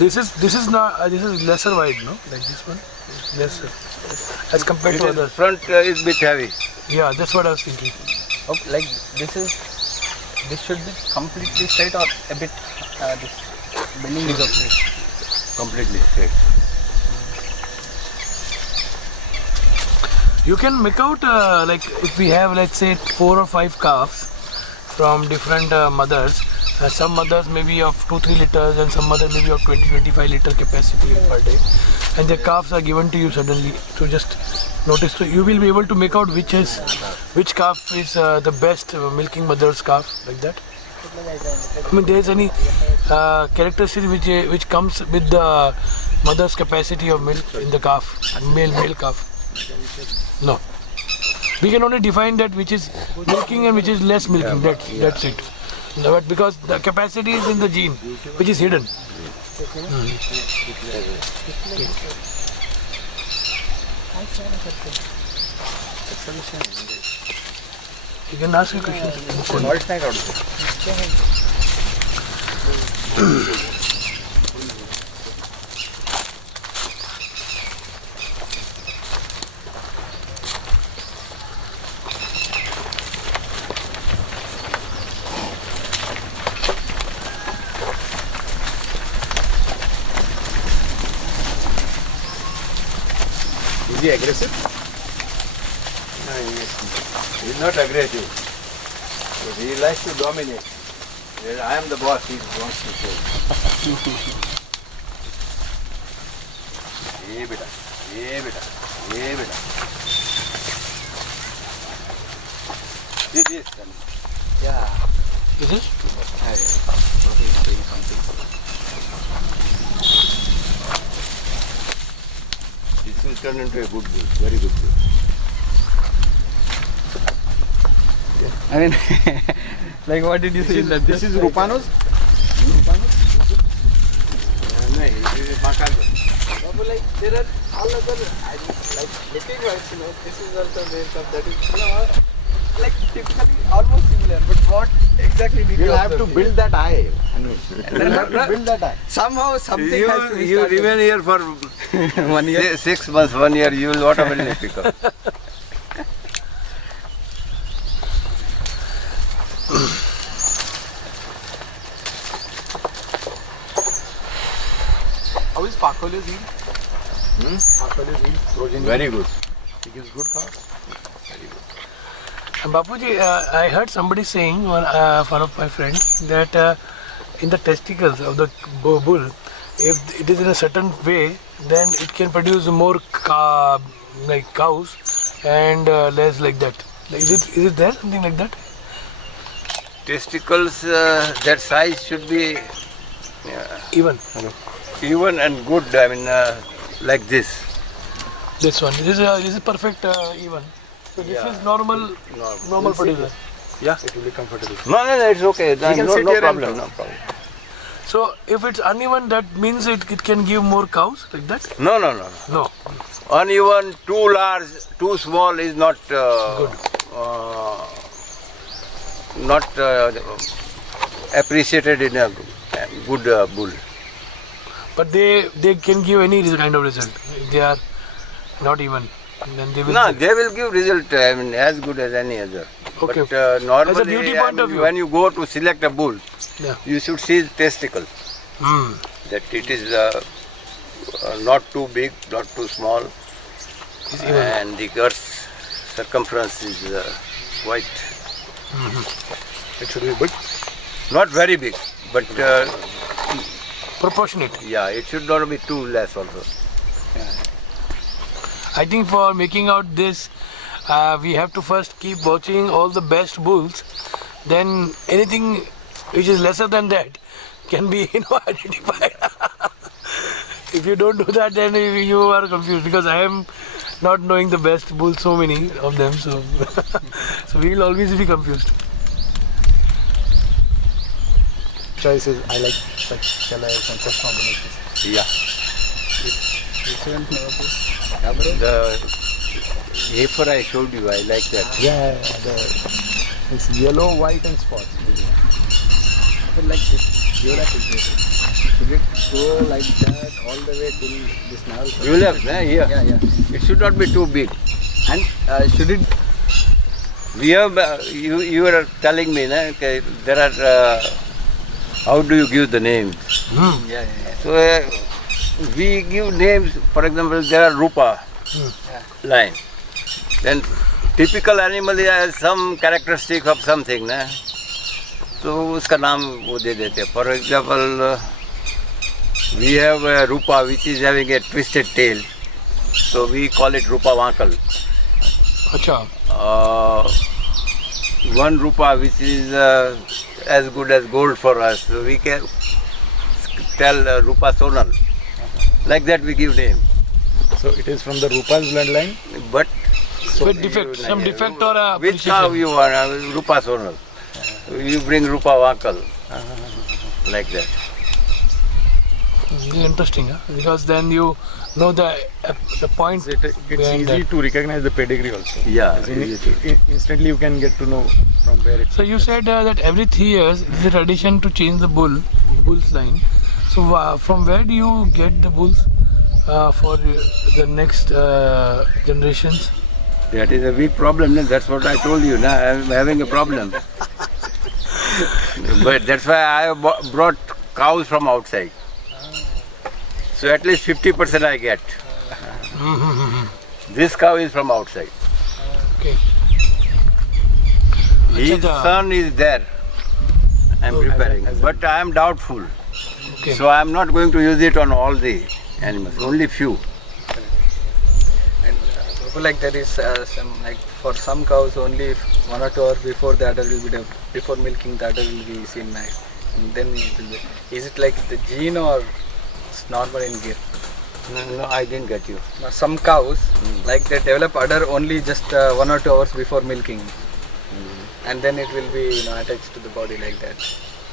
This is not this is lesser wide, no? Like this one, lesser as compared It to is others. front is bit heavy. Yeah, that's what I was thinking. Oh, like this should be completely straight or a bit this bending is okay. Completely straight. You can make out like if we have, let's say, 4 or 5 calves from different mothers. Some mothers may be of 2-3 liters and some mothers may be of 20-25 liter capacity per day, and the calves are given to you suddenly to just notice. So you will be able to make out which calf is the best milking mother's calf, like that. I mean, there is any characteristic which comes with the mother's capacity of milk in the calf, male calf. No, we can only define that which is milking and which is less milking. That's it. No, but because the capacity is in the gene, which is hidden. You can ask a question. Is he aggressive? No, he is not aggressive. But he likes to dominate. I am the boss, he wants to say. Ye beta, ye beta, ye beta. This then. Is it? This will turn into a good bull, very good bull. I mean, like what did you say? This is Rupano's? No, it is Bakago. Like there are all other like looking wise, this is also male cup, that is like typically almost similar, but what exactly did You'll have to build that eye. You'll have to build that eye. somehow something has to be You started. remain here for 1 year. 6 months, 1 year, you will automatically pick up. Akole zeal? Akole zeal, progeny. Very good. It gives good cow. Bapuji, I heard somebody saying, one of my friends, that in the testicles of the bull, if it is in a certain way, then it can produce more like cows and less like that. Is it there something like that? Testicles, that size should be Even even and good. I mean, like this. this one. This is perfect even. So this is normal producer. Yeah. It will be comfortable. No, it's okay. can No, sit no here and problem. talk. No problem. So if it's uneven, that means it can give more cows like that? No. No. Uneven, too large, too small is not Good. not appreciated in a good bull. But they can give any kind of result. If they are not even, then they will. No, give. they will give result. I mean, as good as any other. Okay. But normally, As a beauty point of view. when you go to select a bull, Yeah. you should see the testicle. Hmm. That it is not too big, not too small, It's even. and the girth circumference is quite It should be big. not very big, but Proportionate. yeah, it should not be too less also. I think for making out this, we have to first keep watching all the best bulls. Then anything which is lesser than that can be identified. If you don't do that, then you are confused, because I am not knowing the best bulls, so many of them. So, so we will always be confused. Choices. I like such colors and such combinations. Yeah. Excellent neighborhood. The heifer I showed you, I like that. Yeah, it's yellow, white, and spots. I feel like this Dulux is beautiful. Should it go like that all the way till this navel? Dulux, here. Yeah. It should not be too big. And should it? We have, you were telling me, okay, there are, how do you give the names? Yeah. So we give names, for example, there are Rupa line. Then typical animal has some characteristic of something, na? तो उसका नाम वो दे देते हैं. For example, we have a Rupa which is having a twisted tail, so we call it Rupa Vankal. Acha. One Rupa which is as good as gold for us, so we can tell Rupa Sonal. Like that we give name. So it is from the Rupa's bloodline. But With defect, some defect or a which cow you want? Rupa Sonal. You bring Rupa Vankal. Like that. Really interesting, huh? Because then you know the point. It's behind easy that. to recognize the pedigree also. Yeah. As in, instantly you can get to know from where it. So you said that every 3 years it is a tradition to change the bull's line. So from where do you get the bulls for the next generations? That is a big problem. No? That's what I told you. Now I'm having a problem. But that's why I brought cows from outside. So at least 50% I get. This cow is from outside. Okay. His Acha, son is there. I'm preparing. But I am doubtful. Okay. So I am not going to use it on all the animals. Only few. Like there is some, like for some cows only 1 or 2 hours before the udder will be done, before milking the udder will be seen, and then it will be. Is it like the gene or it's normal in gear? No, I didn't get you. Now, some cows like they develop udder only just 1 or 2 hours before milking, and then it will be attached to the body like that.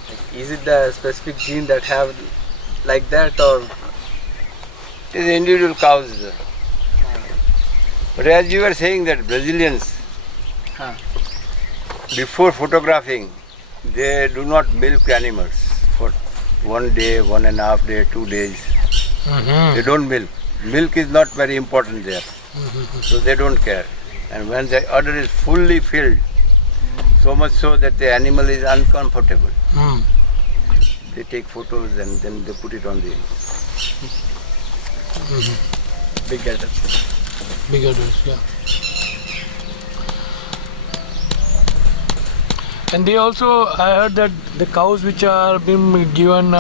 Like, is it the specific gene that have like that, or It is individual cows. But as you were saying that Brazilians, before photographing, they do not milk animals for 1 day, 1.5 days, 2 days. They don't milk. Milk is not very important there. So they don't care. And when the udder is fully filled, so much so that the animal is uncomfortable, they take photos and then they put it on the Big adults. Big adults, yeah. And they also, I heard that the cows which are being given,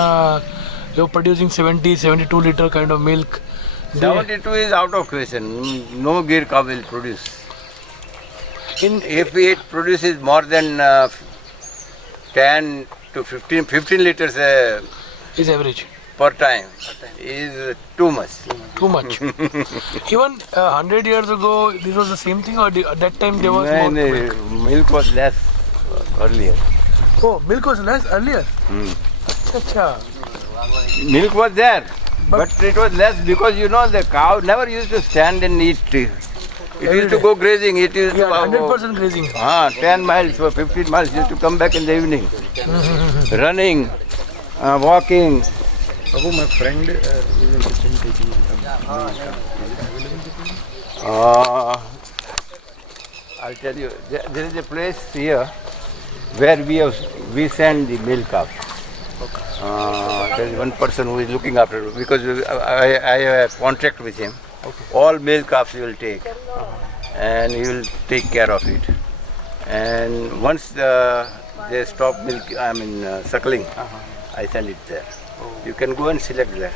you're producing 70, 72 liter kind of milk. They, 72 is out of question. No Gir cow will produce. If it produces more than 10 to 15 liters is average. per time, is too much. Too much. Even 100 years ago, this was the same thing, or at that time there was No, more no, milk? milk was less earlier. Oh, milk was less earlier? Hmm. Acha. Milk was there, but it was less because the cow never used to stand and eat. It Every used to day. go grazing. It used Yeah, to 100% grazing. 10 miles or 15 miles. Used to come back in the evening, running, walking. Babu, my friend is interested in taking I'll tell you, there is a place here where we send the milk up. There is one person who is looking after it because I have a contract with him. All milk calves he will take, and he will take care of it. And once they stop suckling, I send it there. You can go and select there.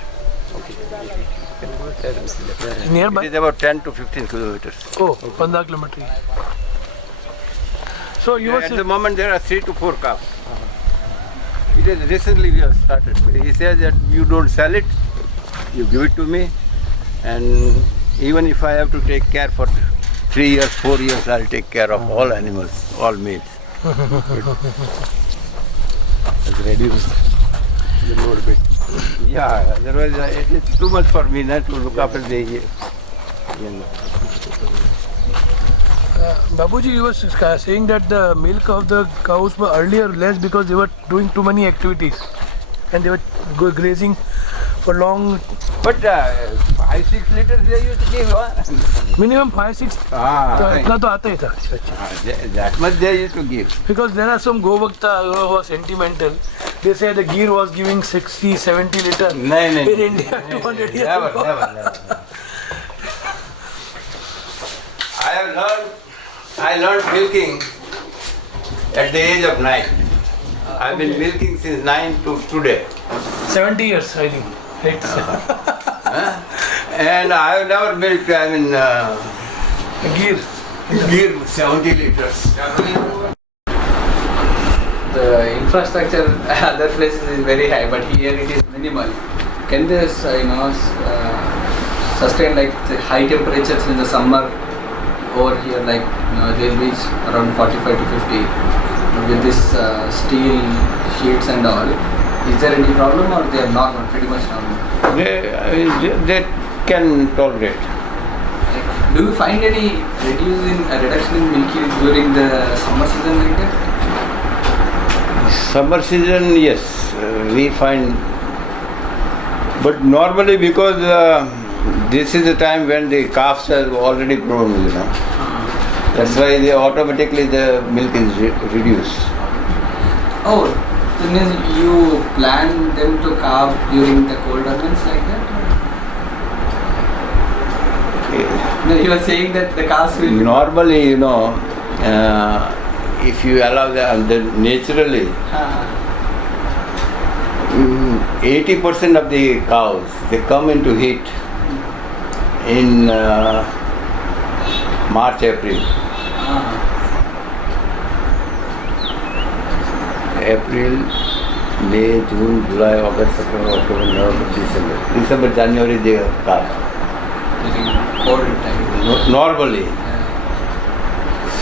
Okay. You can go there and select. It Nearby? is about 10 to 15 kilometers. Oh, 15 kilometers. So you were At the saying, moment there are 3 to 4 calves. It is recently we have started. He says that you don't sell it, you give it to me, and even if I have to take care for 3 years, 4 years, I'll take care of all animals, all males. It's reduced the load bit. Yeah, otherwise it is too much for me not to look after the. Babuji, you were saying that the milk of the cows were earlier less because they were doing too many activities and they were grazing for long. But 5-6 liters they used to give. Huh? Minimum 5-6. इतना तो आता ही था. That much they used to give. Because there are some Govakta who are sentimental. They say the Gir was giving 60-70 liters No. in India 200 years ago. Never. I learned milking at the age of 9. I've been milking since 9 to today. 70 years, I think. Right. And I have never milked, Gir. Gir 70 liters. The infrastructure other places is very high, but here it is minimal. Can this sustain like the high temperatures in the summer over here, like they'll reach around 45 to 50 with this steel sheets and all? Is there any problem, or they are normal, pretty much normal? They can tolerate. Like, do you find any reduction in milk yield during the summer season like that? Summer season, yes, we find. But normally because this is the time when the calves have already grown, That's why automatically the milk is reduced. Oh, that means you plan them to calve during the colder months like that? No, you are saying that the calves will... Normally, if you allow them naturally, 80% of the cows, they come into heat in March, April. April, May, June, July, August, September, October, November, December. December, January, they calve. During cold time. Normally.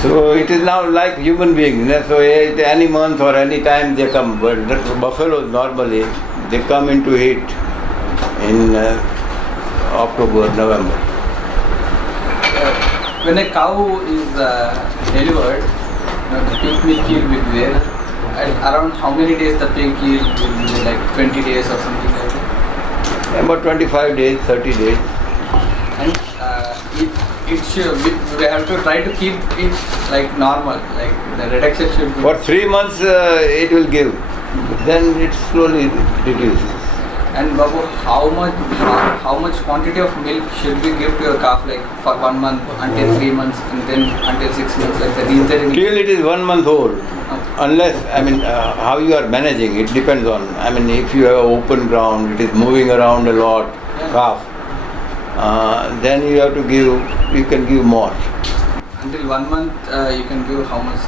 So it is now like human beings. So at any month or any time they come. But buffaloes normally, they come into heat in October, November. When a cow is delivered, the peak milk yield will be there. At around how many days the peak yield will be, like 20 days or something like that? About 25 days, 30 days. And it should, we have to try to keep it like normal, like the reduction should be. For 3 months it will give. Then it slowly reduces. And Babu, how much quantity of milk should we give to your calf, like for 1 month, until 3 months, and then until 6 months, like that? Is there any? Till it is 1 month old. Unless, how you are managing, it depends on, if you have open ground, it is moving around a lot, calf, then you have to give, you can give more. Until 1 month, you can give how much?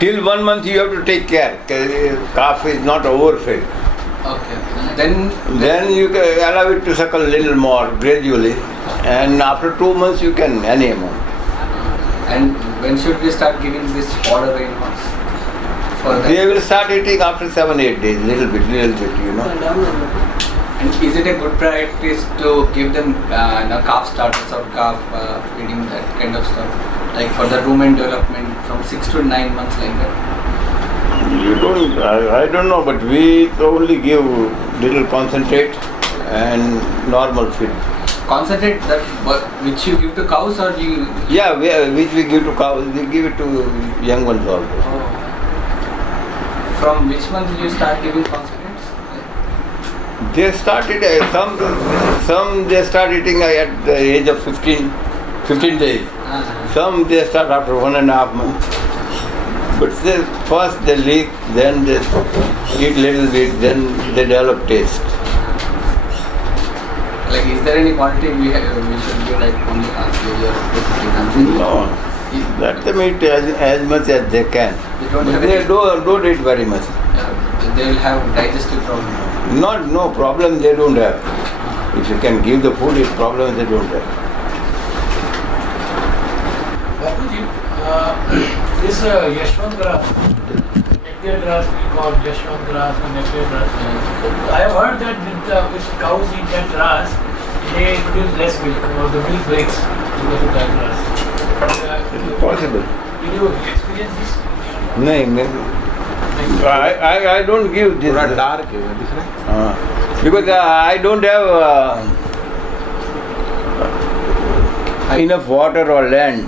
Till 1 month you have to take care, calf is not overfed. Okay. Then Then you can allow it to suckle a little more gradually, and after 2 months you can any amount. and when should we start giving this fodder rainwash? For that? They will start eating after 7-8 days, little bit, you know. And is it a good practice to give them calf starters or calf feeding, that kind of stuff, like for the rumen development from 6 to 9 months, like that? You don't, I don't know, but we only give little concentrate and normal feed. Concentrate that which you give to cows, or you? Yeah, which we give to cows, we give it to young ones also. From which month you start giving concentrates? They started, some they start eating at the age of 15 days. Some they start after 1.5 months. But first they lick, then they eat little bit, then they develop taste. Like, is there any quantity we should give, like only half kg or 50 grams? No, let them eat as much as they can. They don't But have they any, don't eat very much. they will have digestive problem. No problem they don't have. If you can give the food, it's problem they don't have. Bapuji, this Yashwant grass, nectar grass, we call Yashwant grass or nectar grass. I have heard that if cows eat that grass, they produce less milk, or the milk breaks because of that grass. Possible. Did you experience this? No, I don't give this. थोड़ा dark है वो दिख रहा है Because I don't have enough water or land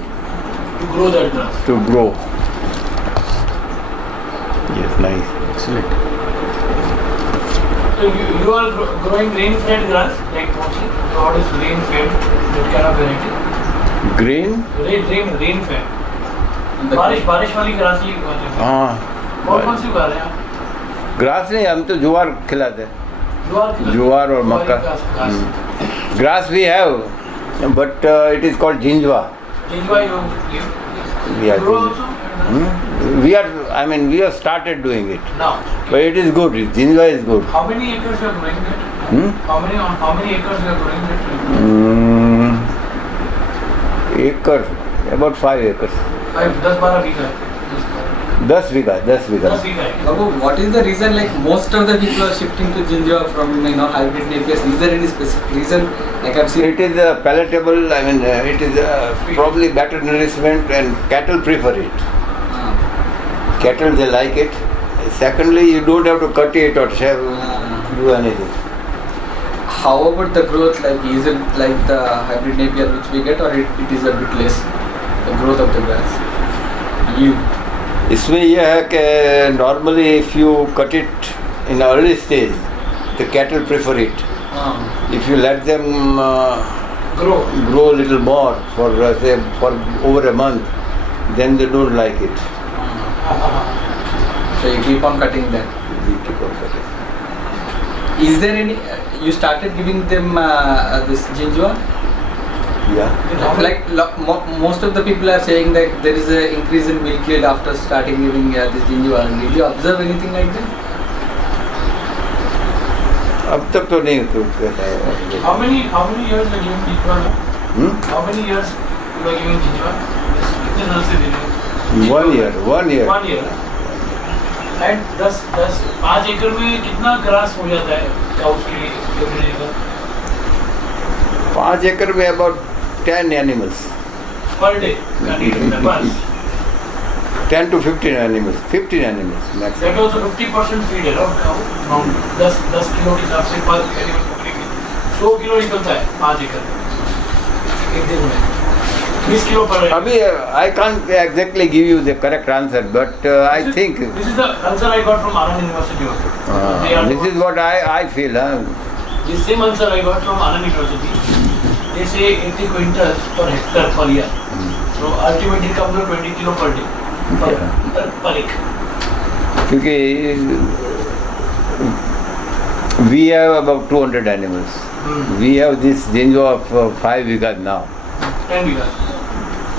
To grow that grass. to grow. Yes, nice. Excellent So you are growing rain-fed grass, like mostly. What is rain-fed? That kind of variety. Green? Rain-fed. बारिश वाली grass ही उगाते हैं। हाँ। कौन सी उगा रहे हैं आप? ग्रास नहीं, हम तो ज्वार खिलाते हैं। ज्वार और मक्का। Grass we have, but it is called jinjwa. Jinjwa you give? Yeah, Grow jinjwa. also? We have started doing it, Now. but it is good. Jinjwa is good. How many acres you are growing that? How many acres you are growing that? Acre, about 5 acres. 10-12 बीघा है। 10 बीघा 10 बीघा। 10 बीघा है। Babu, what is the reason, like most of the people are shifting to Jinjwa from hybrid Napiers? Is there any specific reason? Like I've seen. It is palatable, it is probably better nourishment, and cattle prefer it. Cattle, they like it. Secondly, you don't have to cut it or shave, do anything. How about the growth? Like, is it like the hybrid Napier which we get, or it is a bit less? The growth of the grass. इसमें यह है कि normally if you cut it in early stage, the cattle prefer it. If you let them grow a little more for say for over a month, then they don't like it. So you keep on cutting that. You keep on cutting. Is there any? You started giving them this Jinjwa? Yeah. Like most of the people are saying that there is an increase in milk yield after starting giving this Jinjwa. Did you observe anything like that? अब तक तो नहीं कहता है। How many years you are giving Jinjwa now? How many years you are giving Jinjwa? कितने साल से दे रहे हो? 1 year. 1 year. And 5 एकड़ में कितना ग्रास हो जाता है काउस के लिए every acre? 5 acre में about 10 animals. Per day. बस. 10 to 15 animals. 15 animals maximum. That also 50% feed है ना? 10 किलो के हिसाब से पर एनिमल पकड़ेंगे 100 किलो निकलता है 5 एकड़ में एक दिन में। 20 kilo per acre. Abhi, I can't exactly give you the correct answer, but I think This is the answer I got from Anand University also. They are this is what I feel. This same answer I got from Anand University. They say 80 quintals per hectare per year. So ultimately it comes to 20 kilo per day per acre. क्योंकि we have about 200 animals. We have this Jinjo of 5 bigha now. 10 बीघा.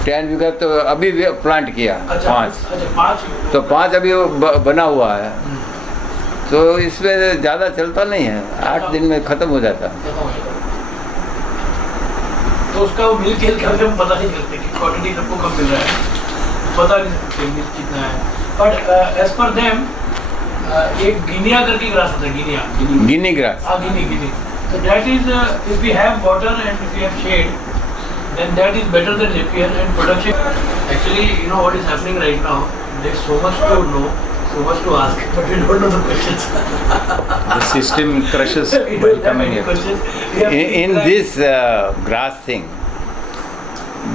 10 बीघा तो अभी plant किया, अच्छा 5. अच्छा 5. तो 5 अभी बना हुआ है. तो इसमें ज़्यादा चलता नहीं है, 8 दिन में ख़त्म हो जाता है. तो उसका वो मिल्क हेल्थ करके हम पता नहीं करते कि क्वांटिटी सबको कम मिल रहा है, पता नहीं सकते मिल्क कितना है. बट एज पर देम एक गिनिया करके ग्रास होता है, गिनिया गिनी ग्रास. हाँ गिनी. So that is if we have water and if we have shade, then that is better than Napier and production. Actually, you know what is happening right now. There's so much to know, so much to ask, but we don't know the questions. The system crushes We by don't have coming any here. questions. We have to In try. this grass thing,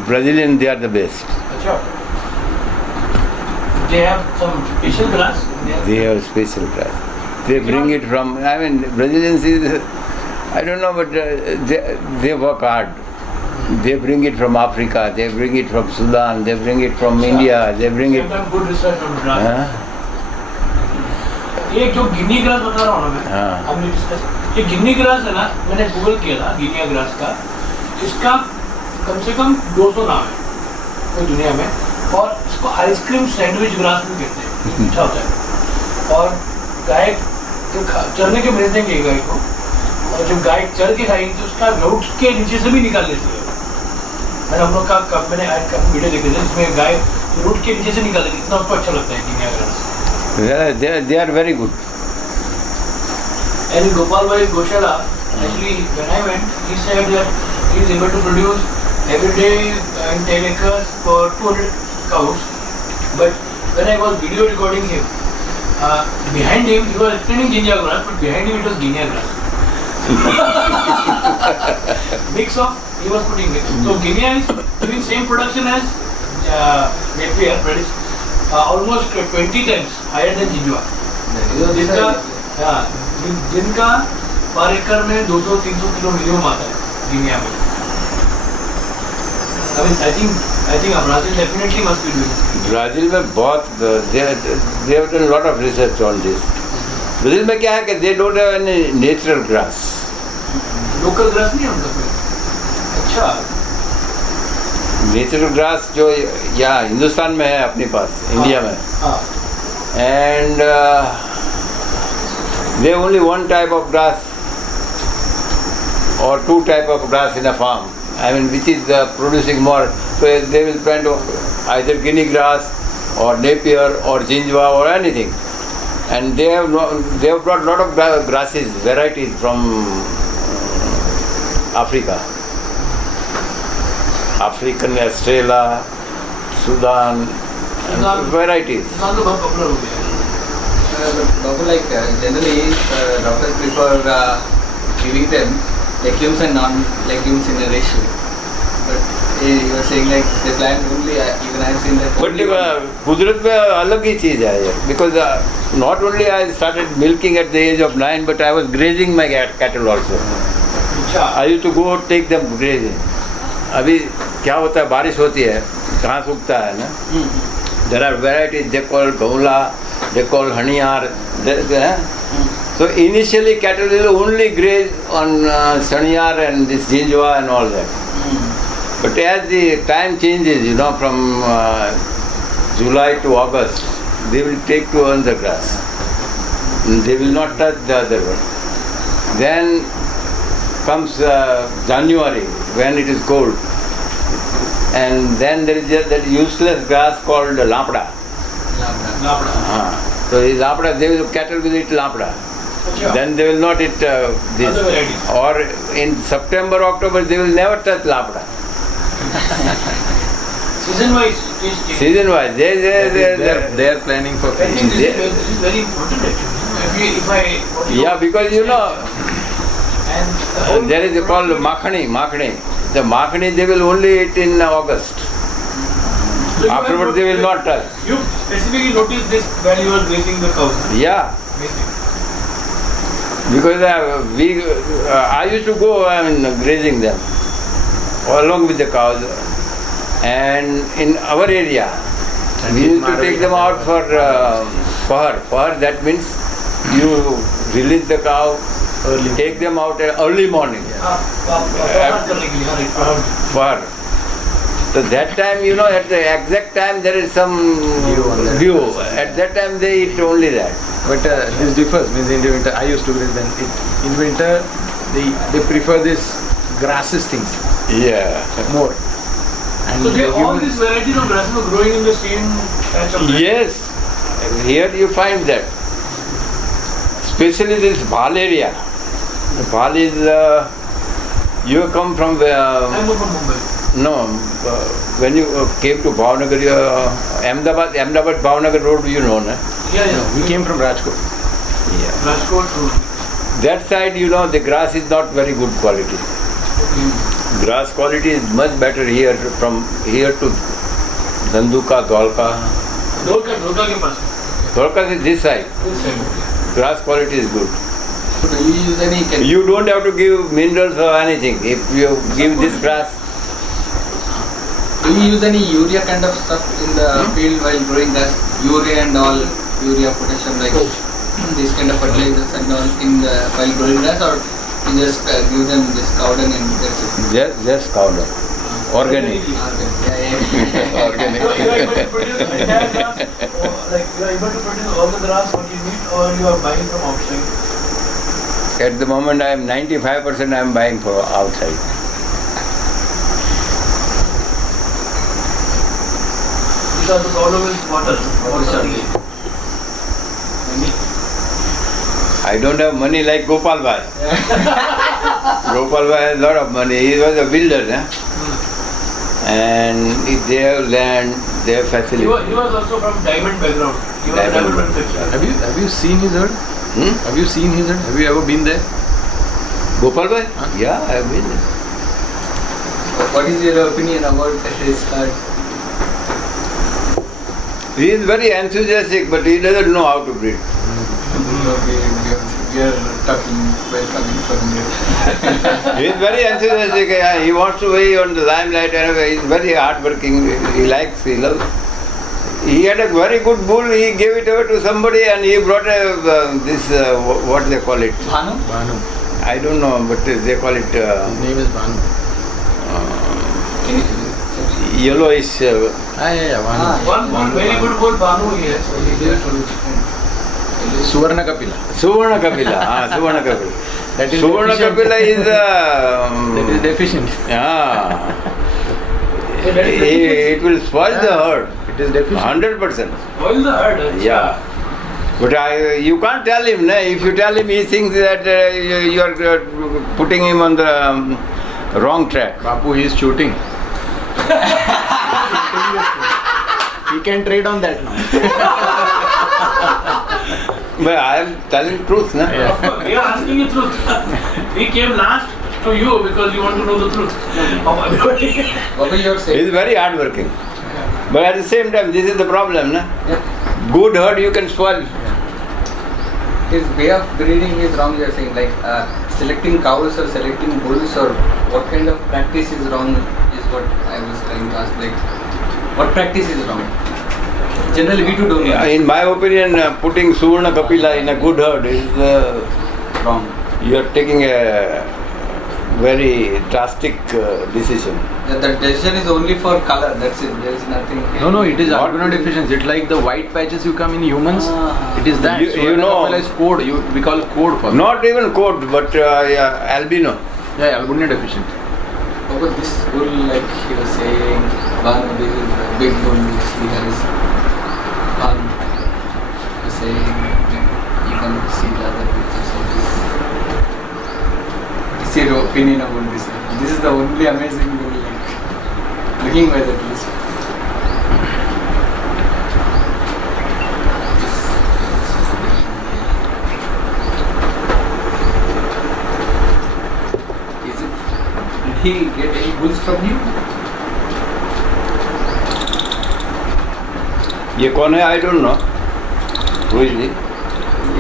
Brazilians, they are the best. Achha. They have some special grass. They have special grass. They bring it from, I mean, Brazilians is, I don't know, but they work hard. They bring it from Africa, they bring it from Sudan, they bring it from India, they bring it. Sometimes good research on grass. हाँ? ये जो गिनी grass बता रहा हूँ ना मैं, हाँ. हमने डिस्कस, ये गिनी ग्रास है ना, मैंने गूगल किया था गिनिया ग्रास का, इसका कम से कम 200 नाम है पूरी दुनिया में, और इसको आइसक्रीम सैंडविच ग्रास भी कहते हैं, मीठा होता है. और गाय जो चरने के भेज देंगे गाय को, और जब गाय चर के खाएगी तो उसका रूट के नीचे से भी निकाल लेती है. मैंने हम लोग का मैंने वीडियो देखे थे जिसमें गाय रूट के नीचे से निकाल लेती है, इतना उसको अच्छा लगता है Guinea grass. They are very good. And in Gopal Bhai Goshala, actually when I went, he said that he is able to produce every day in 10 acres for 200 cows. But when I was video recording him, behind him he was explaining ginger grass, but behind him it was guinea grass. Mix of, he was putting mix. So guinea is doing same production as Napier, but it's almost 20 times higher than Jinjua. जिनका पर एकड़ में 200-300 kilo minimum आता है Guinea में. I think Brazil definitely must be doing it. Brazil में बहुत they have done a lot of research on this. Brazil में क्या है कि they don't have any natural grass. Local grass नहीं है उनका कोई. अच्छा. नेचुरल ग्रास जो यहाँ हिंदुस्तान में है अपने पास, इंडिया में, हाँ. and they only one type of grass or two type of grass in a farm. I mean, which is producing more. So they will plant either Guinea grass or Napier or Jinjwa or anything. And they have brought lot of grasses, varieties from Africa. African Estrella, Sudan, and varieties. इंसान तो बहुत popular हो गया है. Babu, like generally doctors prefer giving them legumes and non-legumes in a ratio. But you are saying like they plant only, even I have seen that. But कुदरत में अलग ही चीज़ है ये. Because not only I started milking at the age of 9, but I was grazing my cattle also. अच्छा. I used to go take them grazing. अभी क्या होता है, बारिश होती है, घास उगता है ना. There are varieties they call gaula, they call haniyar. So initially cattle will only graze on saniyar and this jinjwa and all that. But as the time changes, you know, from July to August, they will take to another grass. They will not touch the other one. Then comes January when it is cold. And then there is just that useless grass called lapda. लापड़ा. So this lapda, cattle will eat lapda. अच्छा. Then they will not eat Other this. varieties. Or in September, October, they will never touch lapda. Season wise, taste. Season wise, They are planning for I think they- this is very important actually. If I yeah, because you know and the whole there is called makhani. The makhani they will only eat in August. So you Afterwards have they will noticed- not touch. You specifically noticed this while you were grazing the cows. Yeah, Amazing. because I used to go grazing them along with the cows, and in our area we used to take them out for pahar. Pahar, that means you release the cow, take them out early morning. बाहर करने के लिए, हाँ, right. Pahar. So that time, at the exact time there is some view. At that time they eat only that. But this differs. Means in the winter, I used to grill them. In winter, they prefer this grasses things Yeah. more. And So the all humans- these varieties of grasses were growing in the same patch of land? Yes, here you find that. Especially this Bhal area. Bhal is, you come from, I'm from Mumbai. no, when you came to Bhavnagar, Ahmedabad Bhavnagar road, you know, na? Yeah, yeah. we came from Rajkot. Yeah. Rajkot road. That side, the grass is not very good quality. Okay. Grass quality is much better here, from here to Danduka, Dholka. Dholka के पास. Dholka is this side. This side. Okay. Grass quality is good. Do you use any You don't have to give minerals or anything. If you give this grass, Do you use any urea kind of stuff in the field while growing grass? Urea and all, urea, potassium, like these kind of fertilizers and all while growing grass, or you just give them this cow dung and that's it? just cow dung. Organic. Organic. You are able to produce entire grass, or like you are able to produce all the grass what you need, or you are buying from outside. At the moment, I am 95% I am buying from outside. Because the problem is water. Water. I don't have money like Gopal Bhai. Gopal Bhai has a lot of money. He was a builder, and if they have land, they have facility. He was also from diamond background. He was a Diamond. diamond manufacturer. Have you seen his herd? Have you seen his herd? Have you ever been there? Gopal Bhai? Yeah, I have been there. What is your opinion about his herd? He is very enthusiastic, but he doesn't know how to breed. We are talking while coming from here. He is very enthusiastic. He wants to be on the limelight. Anyway, he is very hardworking. He loves. He had a very good bull. He gave it over to somebody, and he brought what they call it. Bhanu? Bhanu. I don't know, but they call it His name is Bhanu. Can you yellowish. Yeah, Bhanu. One very good bull, Bhanu, he has. So he gave it to Suvarna Kapila. Suvarna Kapila. Suvarna Kapila. That is Suvarna deficient. Kapila is. That is deficient. Yeah. that is deficient. It will spoil the herd. It is deficient. 100%. Spoil the herd. Yeah. But you can't tell him. If you tell him, he thinks that you are putting him on the wrong track. Bapu, he is shooting. He can trade on that now. But I am telling truth, na? Of course, we are asking you truth. We came last to you because you want to know the truth of everybody. What are your He saying? is very hardworking. But at the same time, this is the problem, na? Yeah. Good herd you can spoil. His way of breeding is wrong, you are saying, like selecting cows or selecting bulls, or what kind of practice is wrong is what I was trying to ask. Like, what practice is wrong? Generally, we too don't know. In my opinion, putting Suvarna Kapila in a good herd is Wrong. you are taking a very drastic decision. Yeah, the decision is only for color, that's it. There is nothing. No, it is What? albino deficiency. It's like the white patches you come in humans. Ah. It is that. You Suvarna know- Kapila is code. We call code for. Not even coat, but albino. Yeah, albino deficient. How about this bull, like he was saying, Bhanu, this is a big bull, which he has. Bhanu, he was saying, you can see the other pictures of this. What is your opinion about this? This is the only amazing bull, like, looking by that list. Is it? he get any bulls from you? ये कौन है? I don't know. Who is he?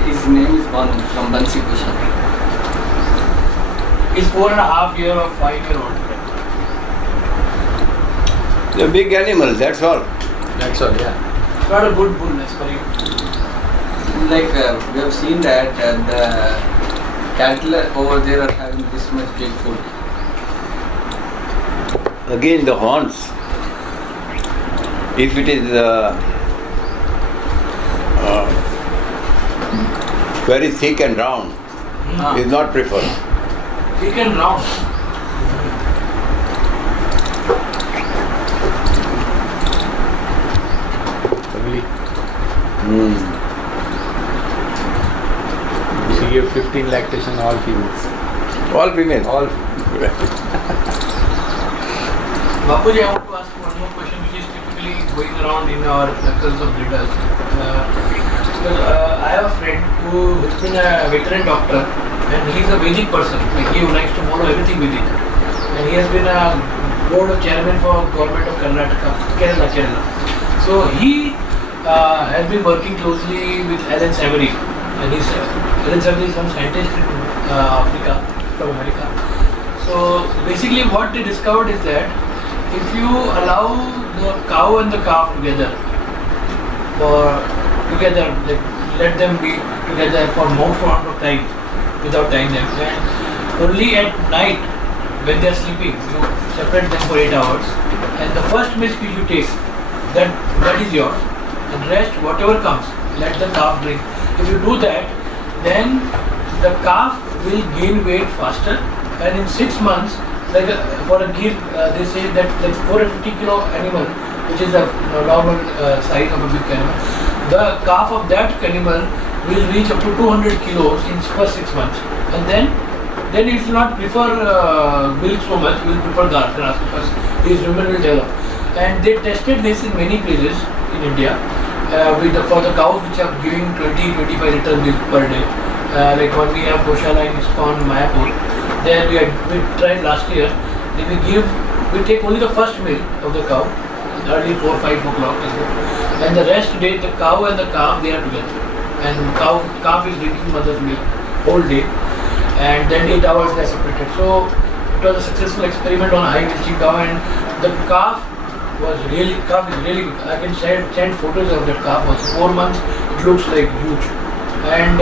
His name is Banu from Bansi Bhushan. He's 4.5 or 5-year-old. The big animal, that's all. That's all, yeah. It's not a good bull as per you. Like we have seen that the cattle over there are having this much big food. Again, the horns. If it is very thick and round, is not preferred. Thick and round. Ugly. Mm. She gave 15 lactation, all females. All female. All. Bapuji, I want to ask you one more question which is typically going around in our circles of breeders. I have a friend who has been a veteran doctor and he's a Vedic person. Like he likes to follow everything Vedic. And he has been a board of chairman for government of Kerala. So he has been working closely with Alan Savory. And Alan Savory is one scientist in Africa, from America. So basically what they discovered is that if you allow the cow and the calf together, like let them be together for most amount of time without tying them, and only at night when they are sleeping you separate them for 8 hours, and the first milk which you take, that is yours, and rest whatever comes let the calf drink. If you do that, then the calf will gain weight faster, and in 6 months, like for a gir, they say that like 450 kilo animal, which is the normal size of a big animal, the calf of that animal will reach up to 200 kilos in first 6 months, and then it will not prefer milk so much, will prefer grass because his rumen will develop. And they tested this in many places in India for the cows which are giving 20-25 liters milk per day. Like when we have Goshala in ISKCON Mayapur, there we tried last year. Then we take only the first milk of the cow, early 4-5 o'clock, and the rest day the cow and the calf they are together, and calf is drinking mother's milk whole day, and then 8 hours they are separated. So it was a successful experiment on a high milking cow, and the calf is really big. I can send photos of that calf also. 4 months it looks like huge, and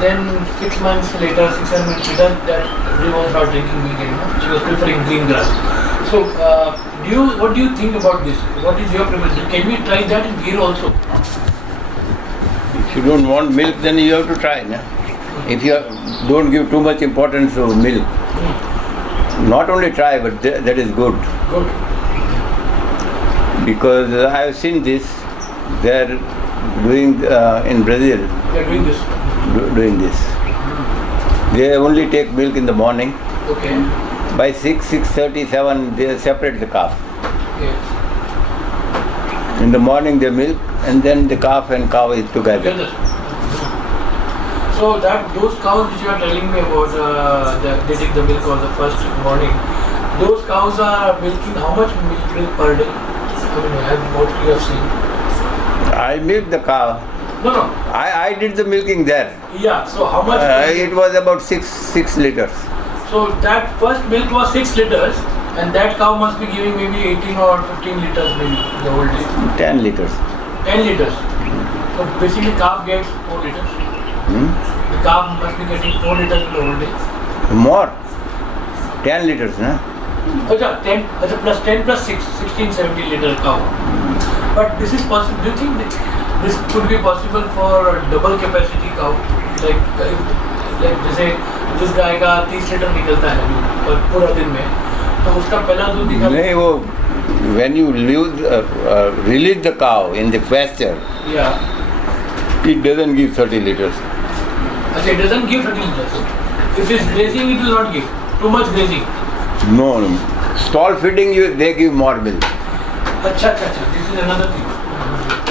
then 6 months later, 6-7 months later, that she was not drinking milk anymore. She was preferring green grass. So, what do you think about this? What is your preference? Can we try that in Gir also? If you don't want milk, then you have to try. No? If you don't give too much importance to milk, not only try, but that is good. Good. Because I have seen this. They are doing in Brazil. They are doing this. Doing this. They only take milk in the morning. Okay. By 6:30, 7, they separate the calf. Okay. In the morning they milk, and then the calf and cow is together. So those cows which you are telling me about, they take the milk on the first morning. Those cows are milking how much milk per day? I mean, what you have seen? I milk the cow. No. I did the milking there. Yeah. So how much? It was about 6 liters. So that first milk was 6 liters, and that cow must be giving maybe 18 or 15 liters maybe the whole day. 10 liters. 10 liters. So basically calf gets 4 liters. The calf must be getting 4 liters in the whole day. More. 10 liters, no? Acha, 10 plus 10 plus 6, 16, 17 liter cow. But this is possible. Do you think this could be possible for a double capacity cow? Like जैसे जिस गाय का 30 litre निकलता है दूध पूरा दिन में, तो उसका पहला दूध निकल नहीं, वो when you release the cow in the pasture, it doesn't give 30 liters. Okay, it doesn't give 30 liters. If it's grazing, it will not give. Too much grazing. No. Stall feeding, they give more milk. Acha. This is another thing.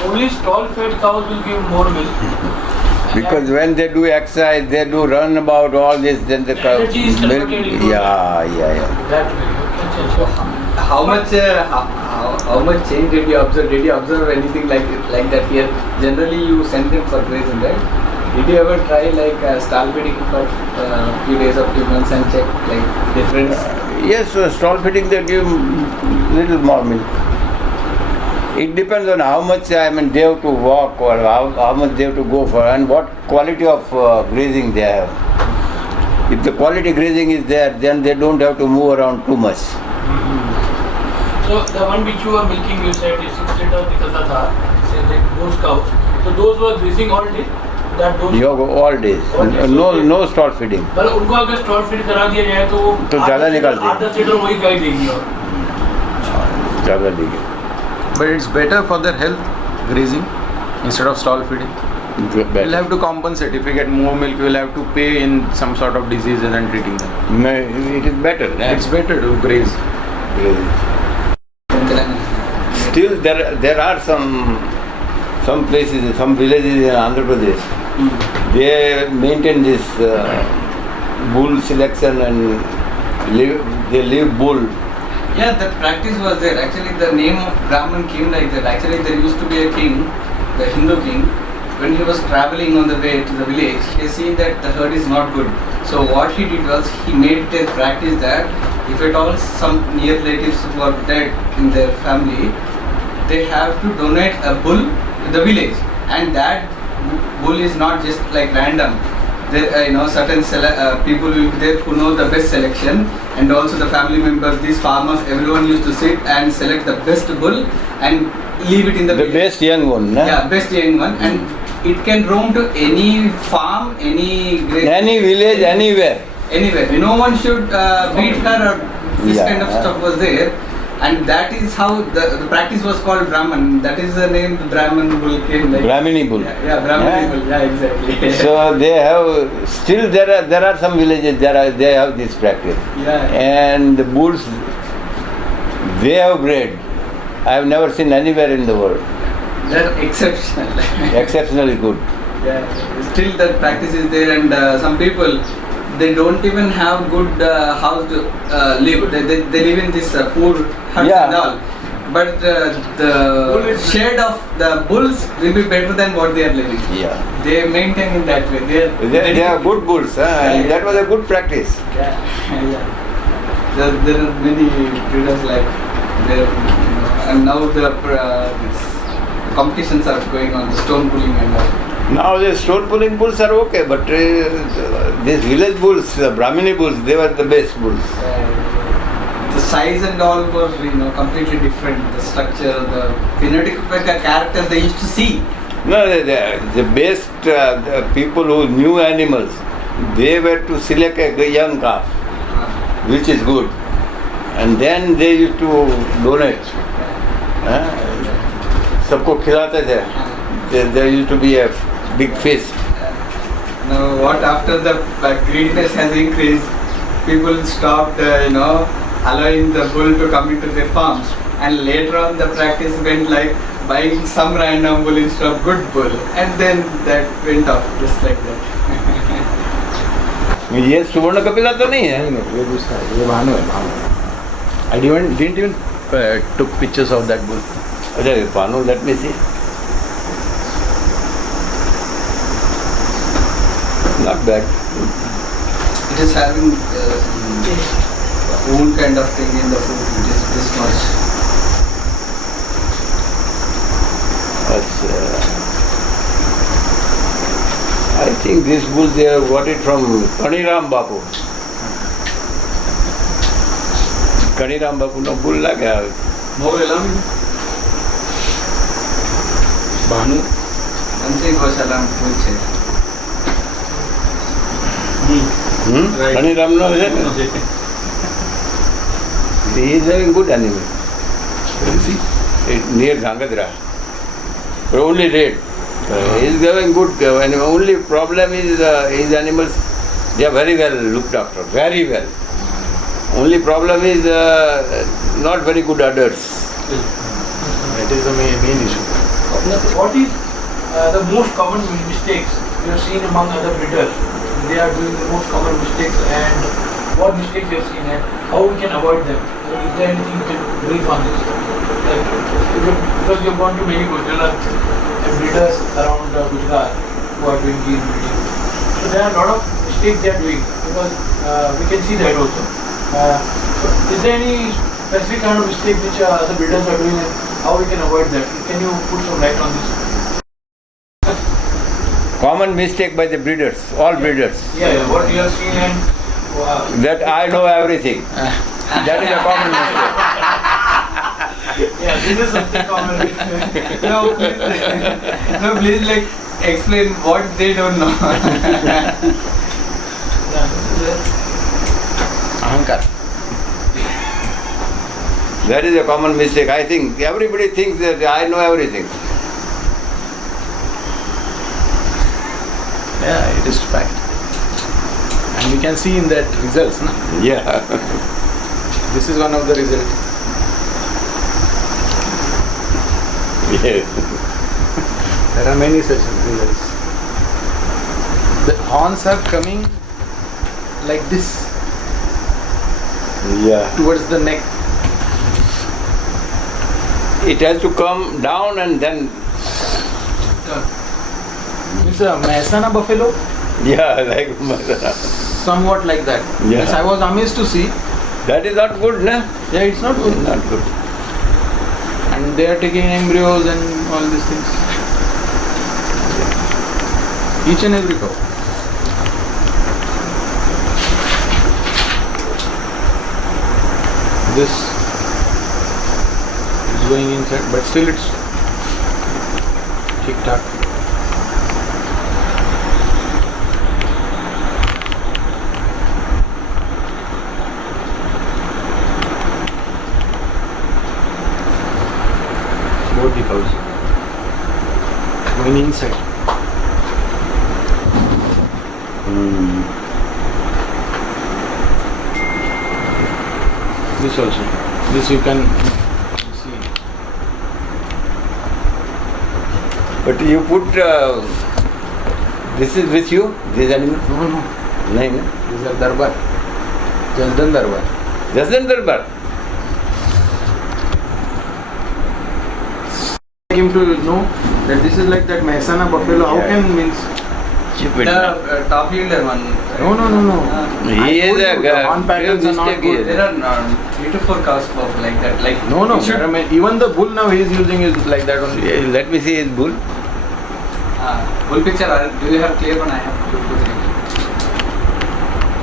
Only stall fed cows will give more milk. Because when they do exercise, they do run about all this, then the energy is milk. converted into Yeah. that way. Okay. How much change did you observe? Did you observe anything like that here? Generally, you send them for grazing, right? Did you ever try like stall feeding for a few days or few months and check like difference? Yes, stall feeding they give little more milk. It depends on how much they have to walk or how much they have to go for and what quality of grazing they have. If the quality grazing is there, then they don't have to move around too much. So the one which you were milking, you said is 6 liter निकलता था, say like those cows. So those were grazing all day. That those. You go all days. All days, No, okay. no stall feeding. पर उनको अगर stall feed करा दिया जाए तो वो तो ज़्यादा निकालती है। 8-10 लीटर वही गाय देगी और ज़्यादा देंगे। But it's better for their health, grazing, instead of stall feeding. We'll have to compensate. If we get more milk, we'll have to pay in some sort of diseases and treating them. No, it is better. It's better to graze. Still, there are some places, some villages in Andhra Pradesh. They maintain this bull selection and they leave bull. Yeah, that practice was there. Actually, the name of Brahman came like that. Actually, there used to be a king, the Hindu king. When he was traveling on the way to the village, he seen that the herd is not good. So what he did was he made it a practice that if at all some near relatives who are dead in their family, they have to donate a bull to the village, and that bull is not just like random. There, certain people will be there who know the best selection, and also the family members, these farmers, everyone used to sit and select the best bull and leave it in the The village. best young one. Na? Yeah, best young one, and it can roam to any farm, any Any village, anywhere. anywhere. No one should beat her or this Yeah. kind of stuff was there. And that is how the practice was called Brahman. That is the name the Brahman bull came. Like, Brahmini bull. Yeah, Brahmani Yeah. bull. Yeah, exactly. So they have still there are some villages they have this practice. Yeah. And the bulls they have bred. I have never seen anywhere in the world. They're exceptional. Exceptionally good. Yeah. Still that practice is there, and some people they don't even have good house to live. They live in this poor huts Yeah. and all. But the shade of the bulls will be better than what they are living. Yeah. They maintain in that way. They are good bulls, and that was a good practice. Yeah. There are many breeders like there, and now this competitions are going on, the stone pulling and all. Now the stone pulling bulls are okay, but these village bulls, the Brahmini bulls, they were the best bulls. The size and all were completely different. The structure, the phenotypic characters they used to see. No, the best the people who knew animals, they were to select a young calf, which is good, and then they used to donate. सबको खिलाते थे. There used to be a big feast. Now what after the greediness has increased, people stopped allowing the bull to come into their farms, and later on the practice went like buying some random bull instead of good bull, and then that went off just like that. ये सुवर्ण कपिला तो नहीं है. नहीं, ये दूसरा है, ये भानु है, Bhanu. I didn't even took pictures of that bull. अच्छा Bhanu, let me see. Not bad. It is having own kind of thing in the food. It is this much. I think this bull they have got it from Kaniram Bapu. Kaniram Bapu no bull लगा. Bhanu. Anse Goshalam पूछे. Kaniram no is it? He is having good animal. Where is he? Near Gangadra. But only red. He is having good animal. Only problem is his animals, they are very well looked after. Very well. Only problem is not very good udders. That is the main issue. what is the most common mistakes you have seen among other breeders, they are doing the most common mistakes, and what mistakes you have seen and how we can avoid them? Is there anything you can brief on this? Like, because you have gone to many Gujarat and breeders around Gujarat who are doing gear breeding. So there are a lot of mistakes they are doing because we can see that also. So is there any specific kind of mistake which other breeders are doing and how we can avoid that? Can you put some light on this? Common mistake by the breeders, all breeders. Yeah, what you have seen and That I know everything. That is a common mistake. yeah, this is something common. No, please like explain what they don't know. Ahankar. That is a common mistake. I think everybody thinks that I know everything. Yeah, it is fact. And we can see in that results, na? Yeah. This is one of the results. Yes. There are many such results. The horns are coming like this Yeah. towards the neck. It has to come down and then, It's a Mehsana buffalo, yeah, like somewhat like that. Yeah. Yes, I was amazed to see. that is not good, na? Yeah, it's not good. Not good. And they are taking embryos and all these things. Each and every cow. This is going inside, but still it's tick tock. Both the cows going inside. This also. This you can see. But you put, this is with you, this animal? No, no. No, no. These are darbar. Jasdan darbar. Jasdan Darbar. Him to know that this is like that Mehsana buffalo. How Yeah. can means? Stupid. The top yielder one. No, no, no, no. He I is told a you, the horn patterns are not mistake good. There are 3 to 4 cows of like that. Like No, no. it should- There are even the bull now he is using is like that only. Yeah, let me see his bull. Bull picture. Do you have clear one? I have 2 to 3.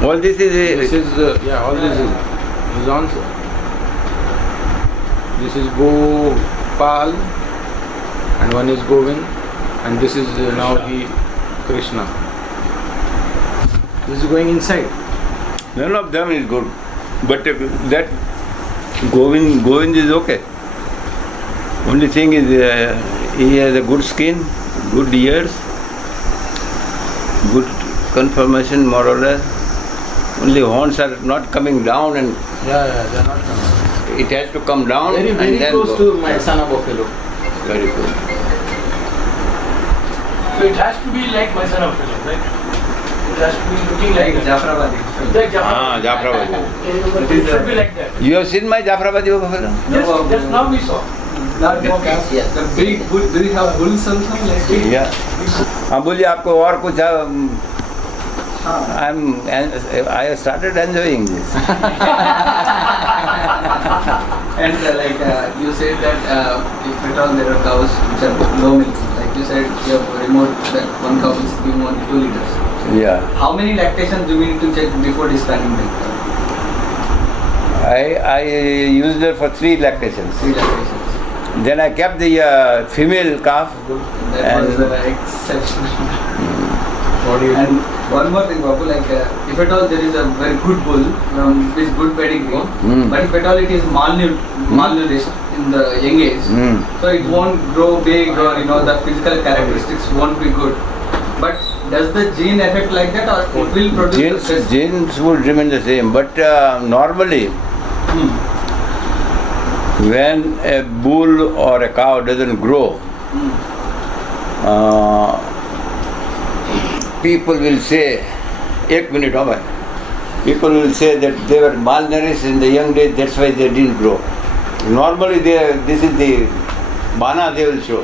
All this is This is yeah, all this is answer. This is Gopal and one is Govind and this is now he Krishna. This is going inside. none of them is good. But that Govind is okay. Only thing is he has a good skin, good ears, good conformation more or less. Only horns are not coming down and Yeah, they are not coming. it has to come down Very, and very then close go. to Mehsana buffalo. Very good. So it has to be like my son of Philip, right? It has to be looking like Like that. Jafrabadi. Like Ah, Jafrabadi. It should be like that. You have seen my Jafrabadi buffalo? Just now we saw. Not the big bull. Do you have bulls also? Like Yeah. हाँ बोलिए आपको और कुछ I have started enjoying this. And you said that if at all there are cows which are low milk, like you said, you have removed that one cow is giving only 2 liters. Yeah. How many lactations do we need to check before discarding milk? I used her for 3 lactations. 3 lactations. Then I kept the female calf. That was And- exceptional. What do you And one more thing, Babu, like if at all there is a very good bull with good pedigree, but if at all it is malnourished in the young age, so it won't grow big or the physical characteristics won't be good. But does the gene affect like that or it will produce the best? Genes would remain the same, but normally when a bull or a cow doesn't grow, people will say, एक minute, oh bhai. People will say that they were malnourished in the young days, that's why they didn't grow. Normally, this is the bana they will show.